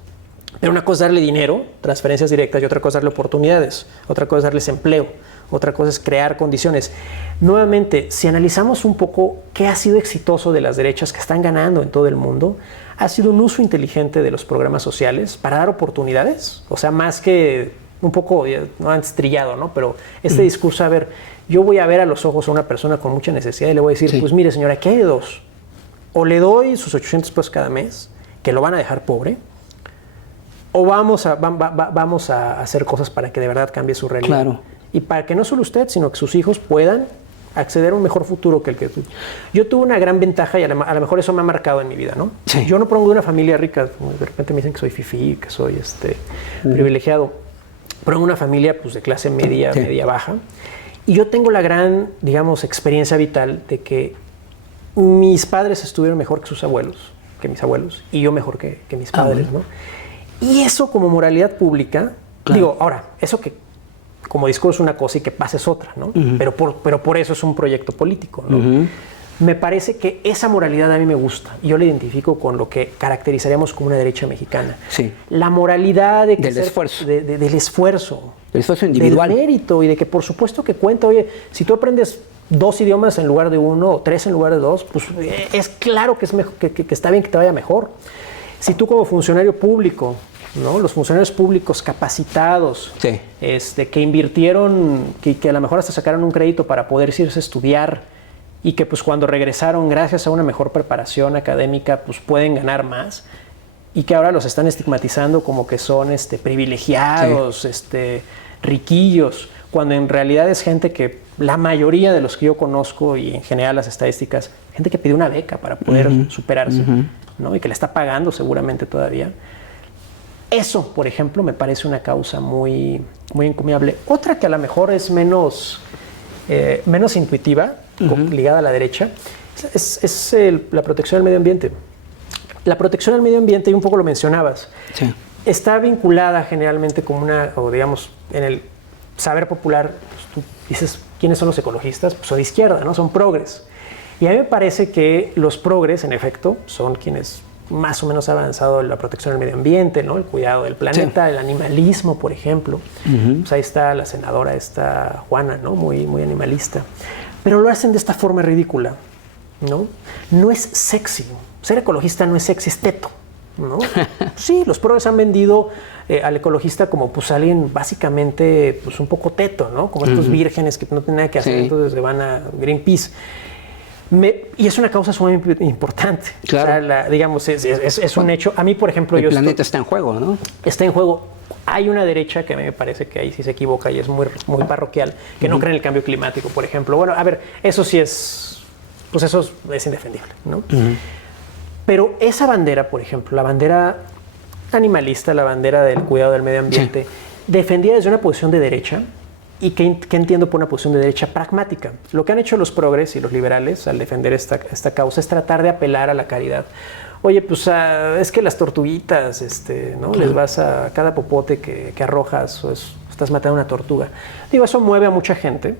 Pero una cosa es darle dinero, transferencias directas, y otra cosa es darle oportunidades, otra cosa es darles empleo, otra cosa es crear condiciones. Nuevamente, si analizamos un poco qué ha sido exitoso de las derechas que están ganando en todo el mundo, ha sido un uso inteligente de los programas sociales para dar oportunidades, o sea, más que un poco, no antes trillado, ¿no? Pero este discurso, a ver, yo voy a ver a los ojos a una persona con mucha necesidad y le voy a decir, pues mire señora, aquí hay de dos, o le doy sus 800 pesos cada mes, que lo van a dejar pobre, o vamos a hacer cosas para que de verdad cambie su realidad. Claro. Y para que no solo usted, sino que sus hijos puedan acceder a un mejor futuro que el que tú. Yo tuve una gran ventaja y a lo mejor eso me ha marcado en mi vida, ¿no? Sí. Yo no provengo de una familia rica, de repente me dicen que soy fifí, que soy privilegiado. Provengo de una familia pues, de clase media, media baja. Y yo tengo la gran, digamos, experiencia vital de que mis padres estuvieron mejor que sus abuelos, que mis abuelos, y yo mejor que mis padres, ¿no? Y eso como moralidad pública, digo, ahora, eso que como discurso una cosa y que pases otra, ¿no? Pero por eso es un proyecto político, ¿no? Me parece que esa moralidad a mí me gusta. Y yo la identifico con lo que caracterizaríamos como una derecha mexicana. Sí. La moralidad de Del esfuerzo. del esfuerzo. El esfuerzo individual. Del mérito y de que por supuesto que cuenta. Oye, si tú aprendes 2 idiomas en lugar de 1 o 3 en lugar de 2, pues es claro que, que está bien que te vaya mejor. Si tú como funcionario público, ¿no? Los funcionarios públicos capacitados, Sí. Que invirtieron, que a lo mejor hasta sacaron un crédito para poder irse a estudiar y que pues cuando regresaron gracias a una mejor preparación académica pues pueden ganar más y que ahora los están estigmatizando como que son privilegiados, riquillos, cuando en realidad es gente que la mayoría de los que yo conozco y en general las estadísticas, gente que pidió una beca para poder superarse, ¿no? Y que le está pagando seguramente todavía. Eso, por ejemplo, me parece una causa muy, muy encomiable. Otra que a lo mejor es menos intuitiva, ligada a la derecha, es la protección del medio ambiente. La protección del medio ambiente, y un poco lo mencionabas, Sí. está vinculada generalmente como o digamos, en el saber popular, pues, tú dices, ¿quiénes son los ecologistas? Pues son de izquierda, ¿no? Son progres. Y a mí me parece que los progres, en efecto, son quienes más o menos han avanzado en la protección del medio ambiente, ¿no? El cuidado del planeta, el animalismo, por ejemplo. Pues ahí está la senadora Juana, ¿no? Muy, muy animalista. Pero lo hacen de esta forma ridícula, ¿no? No es sexy. Ser ecologista no es sexy, es teto, ¿no? Sí, los progres han vendido al ecologista como pues alguien básicamente pues un poco teto, ¿no? Como estos vírgenes que no tienen nada que hacer, entonces se van a Greenpeace. Y es una causa sumamente importante. Claro. O sea, digamos, es un hecho. A mí, por ejemplo, El planeta está en juego, ¿no? Está en juego. Hay una derecha que a mí me parece que ahí sí se equivoca y es muy, muy parroquial, que no cree en el cambio climático, por ejemplo. Bueno, a ver, eso sí pues eso es indefendible, ¿no? Pero esa bandera, por ejemplo, la bandera animalista, la bandera del cuidado del medio ambiente, defendida desde una posición de derecha, y que entiendo por una posición de derecha pragmática. Lo que han hecho los progres y los liberales al defender esta causa es tratar de apelar a la caridad. Oye, pues es que las tortuguitas, ¿no? Les vas a cada popote que arrojas, estás matando a una tortuga. Digo, eso mueve a mucha gente,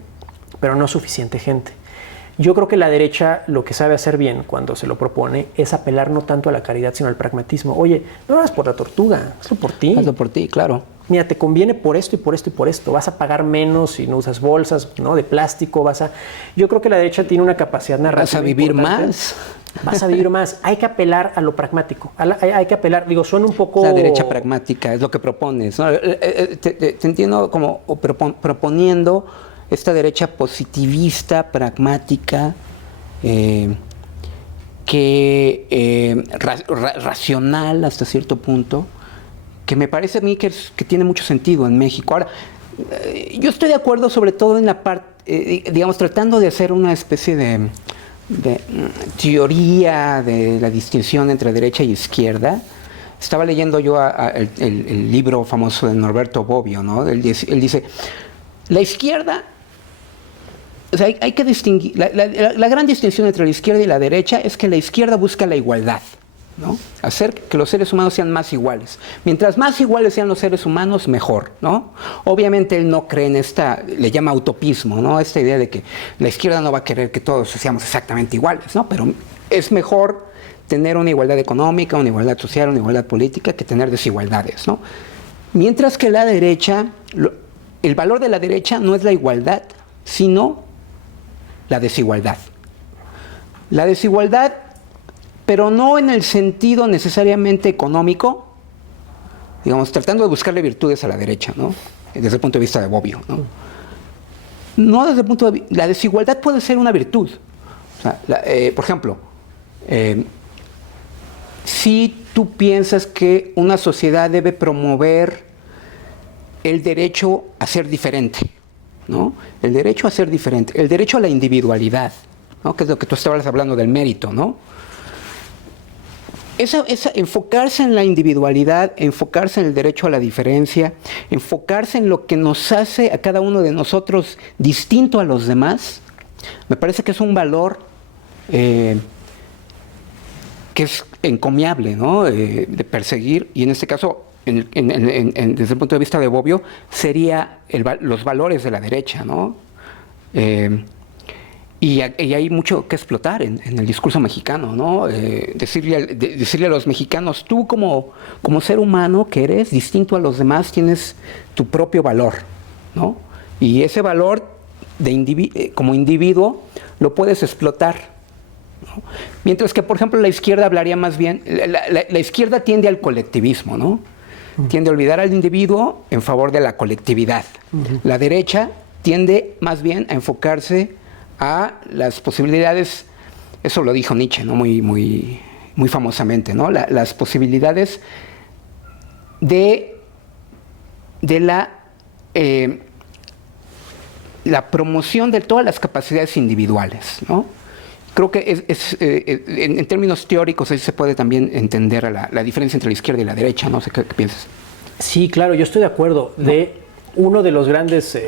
pero no suficiente gente. Yo creo que la derecha lo que sabe hacer bien cuando se lo propone es apelar no tanto a la caridad, sino al pragmatismo. Oye, no lo hagas por la tortuga, hazlo por ti. Hazlo por ti, claro. Mira, te conviene por esto y por esto y por esto. Vas a pagar menos si no usas bolsas, ¿no? De plástico. Yo creo que la derecha tiene una capacidad narrativa. Vas a vivir importante. más. Vas a vivir más. Hay que apelar a lo pragmático. Hay que apelar, digo, suena un poco... La derecha pragmática es lo que propones, ¿no? Te entiendo como proponiendo esta derecha positivista, pragmática, racional hasta cierto punto, que me parece a mí que tiene mucho sentido en México. Ahora, yo estoy de acuerdo sobre todo en la parte, digamos, tratando de hacer una especie de teoría de la distinción entre derecha y izquierda. Estaba leyendo yo el libro famoso de Norberto Bobbio, ¿no? Él dice, la izquierda, o sea, hay que distinguir, la gran distinción entre la izquierda y la derecha es que la izquierda busca la igualdad, ¿no? Hacer que los seres humanos sean más iguales. Mientras más iguales sean los seres humanos, mejor, ¿no? Obviamente él no cree en le llama utopismo, ¿no? Esta idea de que la izquierda no va a querer que todos seamos exactamente iguales, ¿no? Pero es mejor tener una igualdad económica, una igualdad social, una igualdad política, que tener desigualdades, ¿no? Mientras que la derecha, el valor de la derecha no es la igualdad, sino la desigualdad. La desigualdad, pero no en el sentido necesariamente económico, digamos, tratando de buscarle virtudes a la derecha, ¿no? Desde el punto de vista de Bobbio, ¿no? No desde el punto de vista... La desigualdad puede ser una virtud. O sea, por ejemplo, si tú piensas que una sociedad debe promover el derecho a ser diferente, ¿no? El derecho a ser diferente, el derecho a la individualidad, ¿no? Que es lo que tú estabas hablando del mérito, ¿no? Enfocarse en la individualidad, enfocarse en el derecho a la diferencia, enfocarse en lo que nos hace a cada uno de nosotros distinto a los demás, me parece que es un valor que es encomiable, ¿no? De perseguir, y en este caso desde el punto de vista de Bobbio, sería los valores de la derecha, ¿no? Y hay mucho que explotar en el discurso mexicano, ¿no? Decirle a los mexicanos, tú como ser humano que eres distinto a los demás, tienes tu propio valor, ¿no? Y ese valor como individuo lo puedes explotar, ¿no? Mientras que, por ejemplo, la izquierda hablaría más bien, la izquierda tiende al colectivismo, ¿no? Tiende a olvidar al individuo en favor de la colectividad. La derecha tiende más bien a enfocarse a las posibilidades, eso lo dijo Nietzsche, ¿no? Muy famosamente, ¿no? Las posibilidades de la promoción de todas las capacidades individuales, ¿no? Creo que en términos teóricos ahí se puede también entender la diferencia entre la izquierda y la derecha, no sé qué piensas. Sí, claro, yo estoy de acuerdo. Uno de los grandes,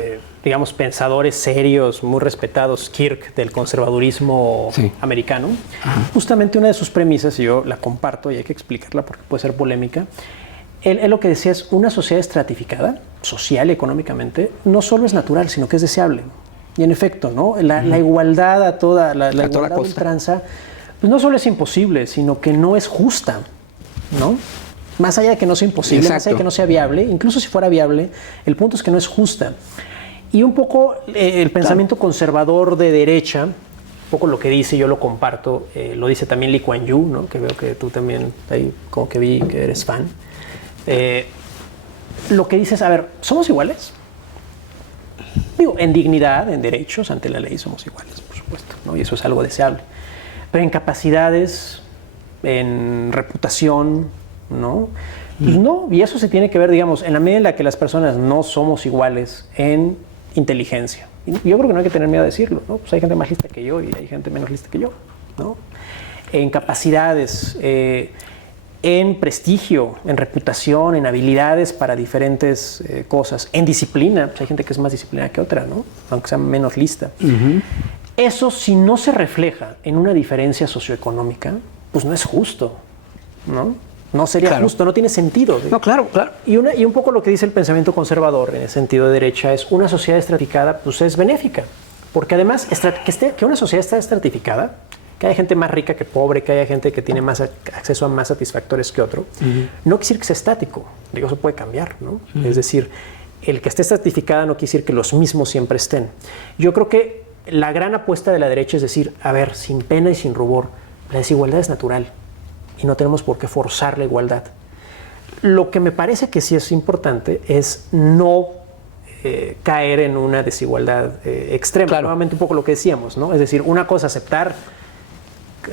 digamos, pensadores serios, muy respetados, Kirk, del conservadurismo americano, justamente una de sus premisas, y yo la comparto y hay que explicarla porque puede ser polémica, él lo que decía es una sociedad estratificada, social y económicamente, no solo es natural, sino que es deseable. Y en efecto, ¿no? La igualdad a toda, la igualdad a ultranza, pues no solo es imposible, sino que no es justa, ¿no? Más allá de que no sea imposible, más allá de que no sea viable, incluso si fuera viable, el punto es que no es justa. Y un poco el pensamiento conservador de derecha, un poco lo que dice, yo lo comparto, lo dice también Lee Kuan Yew, ¿no? Que veo que tú también, ahí como que vi que eres fan. Lo que dice es, a ver, ¿somos iguales? Digo, en dignidad, en derechos, ante la ley somos iguales, por supuesto, ¿no? Y eso es algo deseable. Pero en capacidades, en reputación, ¿no? Pues no, y eso se tiene que ver, digamos, en la medida en la que las personas no somos iguales en inteligencia. Y yo creo que no hay que tener miedo a decirlo, ¿no? Pues hay gente más lista que yo y hay gente menos lista que yo, ¿no? En capacidades, en prestigio, en reputación, en habilidades para diferentes cosas, en disciplina, pues hay gente que es más disciplinada que otra, ¿no? Aunque sea menos lista. Eso, si no se refleja en una diferencia socioeconómica, pues no es justo, ¿no? No sería justo, no tiene sentido. No, claro. Y un poco lo que dice el pensamiento conservador en el sentido de derecha es una sociedad estratificada, pues es benéfica. Porque además, que una sociedad esté estratificada, que haya gente más rica que pobre, que haya gente que tiene más acceso a más satisfactores que otro, no quiere decir que sea estático. Digo, eso puede cambiar, ¿no? Es decir, el que esté estratificada no quiere decir que los mismos siempre estén. Yo creo que la gran apuesta de la derecha es decir, a ver, sin pena y sin rubor, la desigualdad es natural. Y no tenemos por qué forzar la igualdad. Lo que me parece que sí es importante es no caer en una desigualdad extrema. Claro. Nuevamente un poco lo que decíamos, ¿no? Es decir, una cosa aceptar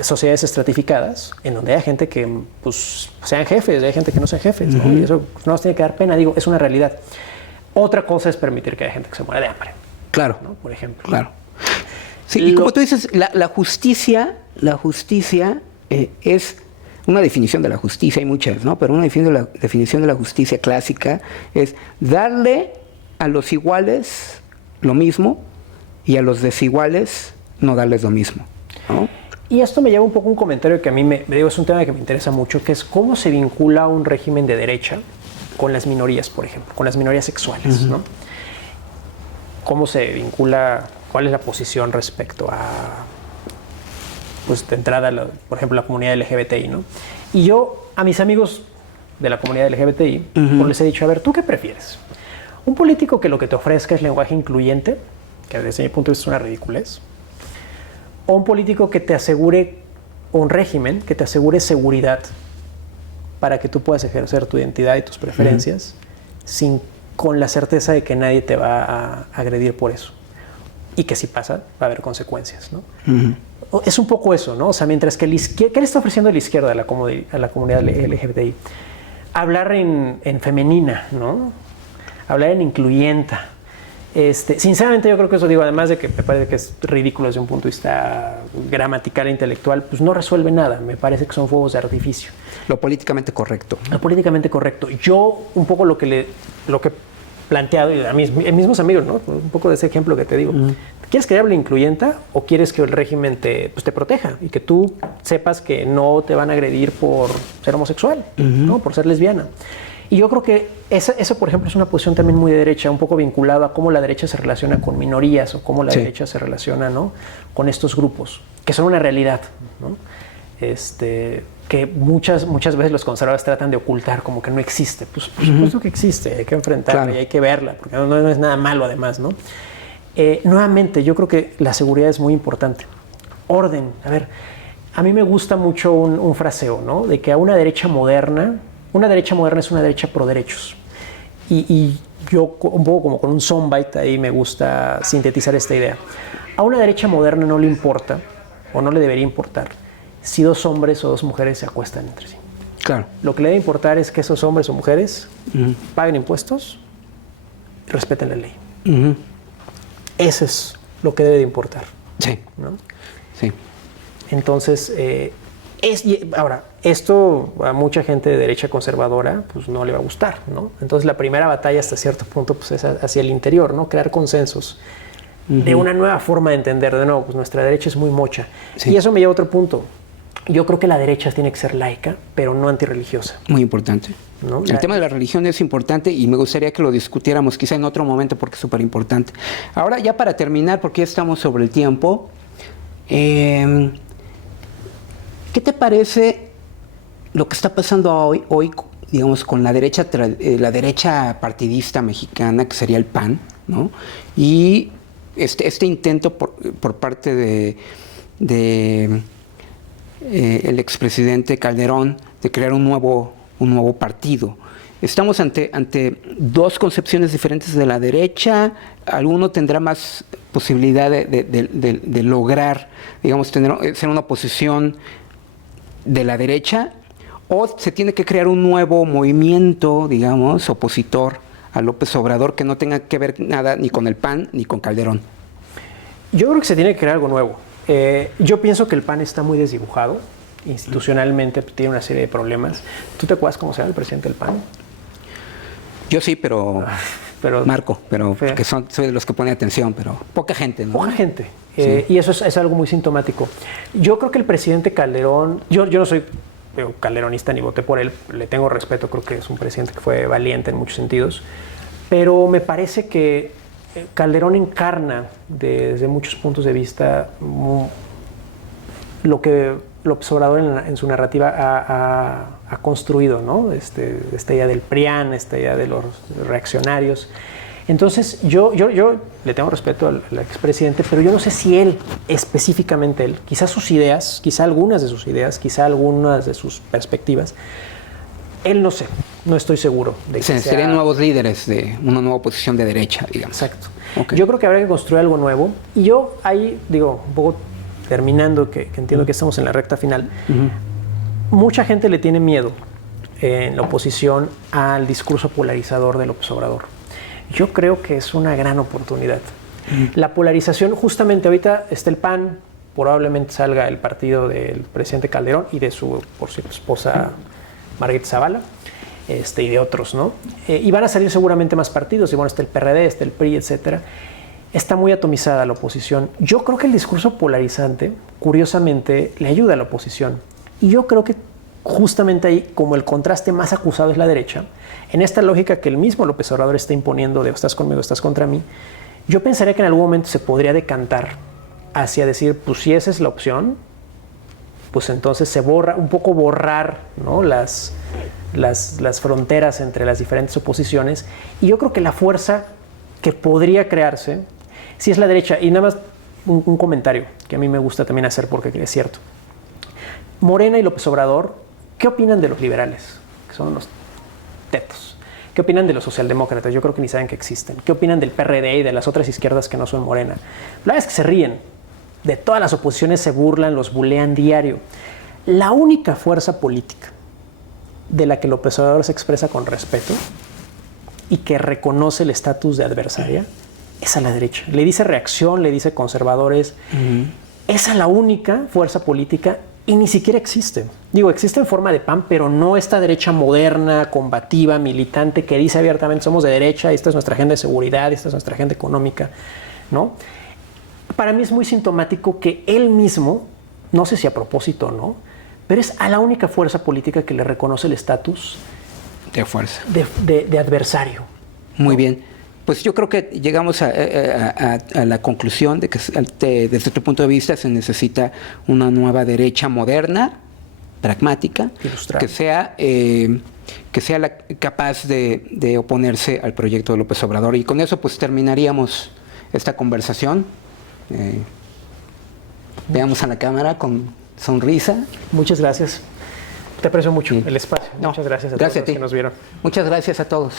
sociedades estratificadas en donde hay gente que pues, sean jefes, hay gente que no sean jefes, ¿no? Y eso no nos tiene que dar pena, digo, es una realidad. Otra cosa es permitir que haya gente que se muera de hambre. Claro. ¿No? Por ejemplo. Claro. Sí, y como tú dices, la justicia es una definición de la justicia, hay muchas, ¿no? Pero una definición de la justicia clásica es darle a los iguales lo mismo y a los desiguales no darles lo mismo, ¿no? Y esto me lleva un poco a un comentario que a mí me digo, es un tema que me interesa mucho, que es cómo se vincula un régimen de derecha con las minorías, por ejemplo, con las minorías sexuales, ¿no? Cómo se vincula, cuál es la posición respecto a, pues de entrada, por ejemplo, la comunidad LGBTI, ¿no? Y yo a mis amigos de la comunidad LGBTI pues les he dicho, a ver, ¿tú qué prefieres? ¿Un político que lo que te ofrezca es lenguaje incluyente, que desde mi punto de vista es una ridiculez? ¿O un político que te asegure, o un régimen que te asegure seguridad para que tú puedas ejercer tu identidad y tus preferencias con la certeza de que nadie te va a agredir por eso? Y que si pasa, va a haber consecuencias, ¿no? Es un poco eso, ¿no? O sea, mientras que ¿qué le está ofreciendo la izquierda a la comunidad LGBTI? Hablar en femenina, ¿no? Hablar en incluyenta. Sinceramente yo creo que eso, digo, además de que me parece que es ridículo desde un punto de vista gramatical e intelectual, pues no resuelve nada. Me parece que son fuegos de artificio. Lo políticamente correcto. Lo políticamente correcto. Yo un poco lo que he planteado, y a mis mismos amigos, ¿no? Un poco de ese ejemplo que te digo. ¿Quieres que hable incluyenta o quieres que el régimen te proteja y que tú sepas que no te van a agredir por ser homosexual, ¿no? Por ser lesbiana? Y yo creo que esa, por ejemplo, es una posición también muy de derecha, un poco vinculada a cómo la derecha se relaciona con minorías o cómo la derecha se relaciona, ¿no?, con estos grupos, que son una realidad, ¿no? Que muchas veces los conservadores tratan de ocultar, como que no existe. Pues por supuesto que existe, hay que enfrentarla y hay que verla, porque no es nada malo además, ¿no? Nuevamente, yo creo que la seguridad es muy importante. Orden, a ver, a mí me gusta mucho un fraseo, ¿no?, de que a una derecha moderna es una derecha pro derechos. Y yo, un poco como con un soundbite, ahí me gusta sintetizar esta idea. A una derecha moderna no le importa, o no le debería importar, si 2 hombres o 2 mujeres se acuestan entre sí. Claro. Lo que le debe importar es que esos hombres o mujeres paguen impuestos y respeten la ley. Eso es lo que debe de importar. Sí. ¿No? Sí. Entonces, ahora, esto a mucha gente de derecha conservadora pues no le va a gustar, ¿no? Entonces la primera batalla hasta cierto punto pues es hacia el interior, ¿no? Crear consensos de una nueva forma de entender. De nuevo, pues nuestra derecha es muy mocha. Sí. Y eso me lleva a otro punto. Yo creo que la derecha tiene que ser laica, pero no antirreligiosa. Muy importante. ¿No? El tema de la religión es importante y me gustaría que lo discutiéramos quizá en otro momento porque es súper importante. Ahora ya para terminar, porque ya estamos sobre el tiempo, ¿qué te parece lo que está pasando hoy digamos, con la derecha partidista mexicana, que sería el PAN, ¿no? Y este intento por parte de el expresidente Calderón de crear un nuevo partido. Estamos ante 2 concepciones diferentes de la derecha. Alguno tendrá más posibilidad de lograr, digamos, ser una oposición de la derecha, o se tiene que crear un nuevo movimiento, digamos, opositor a López Obrador, que no tenga que ver nada ni con el PAN ni con Calderón. Yo creo que se tiene que crear algo nuevo. Yo pienso que el PAN está muy desdibujado. Institucionalmente tiene una serie de problemas. ¿Tú te acuerdas cómo se llama el presidente del PAN? Yo sí, pero Marco, que soy de los que pone atención, pero poca gente, ¿no? Poca gente. Sí. Y eso es algo muy sintomático. Yo creo que el presidente Calderón, yo no soy calderonista ni voté por él, le tengo respeto, creo que es un presidente que fue valiente en muchos sentidos, pero me parece que Calderón encarna desde muchos puntos de vista lo que López Obrador en su narrativa ha construido, ¿no? Esta idea del PRIAN, esta idea de los reaccionarios. Entonces, yo le tengo respeto al expresidente, pero yo no sé si él, específicamente él, quizás sus ideas, quizá algunas de sus ideas, quizá algunas de sus perspectivas, él no sé, no estoy seguro de que serían nuevos líderes de una nueva oposición de derecha, digamos. Exacto. Okay. Yo creo que habrá que construir algo nuevo. Y yo ahí, digo, un poco terminando, que entiendo que estamos en la recta final, mucha gente le tiene miedo en la oposición al discurso polarizador de López Obrador. Yo creo que es una gran oportunidad. La polarización, justamente ahorita está el PAN, probablemente salga el partido del presidente Calderón y de su, por cierto, esposa Margarita Zavala, y de otros, ¿no? Y van a salir seguramente más partidos, y bueno, está el PRD, está el PRI, etcétera. Está muy atomizada la oposición. Yo creo que el discurso polarizante, curiosamente, le ayuda a la oposición. Y yo creo que justamente ahí, como el contraste más acusado es la derecha, en esta lógica que el mismo López Obrador está imponiendo de estás conmigo, estás contra mí, yo pensaría que en algún momento se podría decantar hacia decir, pues si esa es la opción, pues entonces se borrar, ¿no? las fronteras entre las diferentes oposiciones. Y yo creo que la fuerza que podría crearse, si es la derecha, y nada más un comentario que a mí me gusta también hacer porque es cierto. Morena y López Obrador, ¿qué opinan de los liberales? Que son los tetos. ¿Qué opinan de los socialdemócratas? Yo creo que ni saben que existen. ¿Qué opinan del PRD y de las otras izquierdas que no son Morena? La verdad es que se ríen. De todas las oposiciones se burlan, los bulean diario. La única fuerza política de la que López Obrador se expresa con respeto y que reconoce el estatus de adversaria es a la derecha. Le dice reacción, le dice conservadores. Esa es la única fuerza política y ni siquiera existe. Digo, existe en forma de PAN, pero no esta derecha moderna, combativa, militante, que dice abiertamente somos de derecha, esta es nuestra agenda de seguridad, esta es nuestra agenda económica, ¿no? Para mí es muy sintomático que él mismo, no sé si a propósito o no, pero es a la única fuerza política que le reconoce el estatus De fuerza. de adversario. Muy bien. Pues yo creo que llegamos a la conclusión de que desde tu punto de vista se necesita una nueva derecha moderna, pragmática, Ilustrada. que sea capaz de oponerse al proyecto de López Obrador. Y con eso pues terminaríamos esta conversación. Veamos a la cámara con sonrisa. Muchas gracias. Te aprecio mucho Sí. el espacio. No, Muchas gracias a gracias todos a ti. los que nos vieron. Muchas gracias a todos.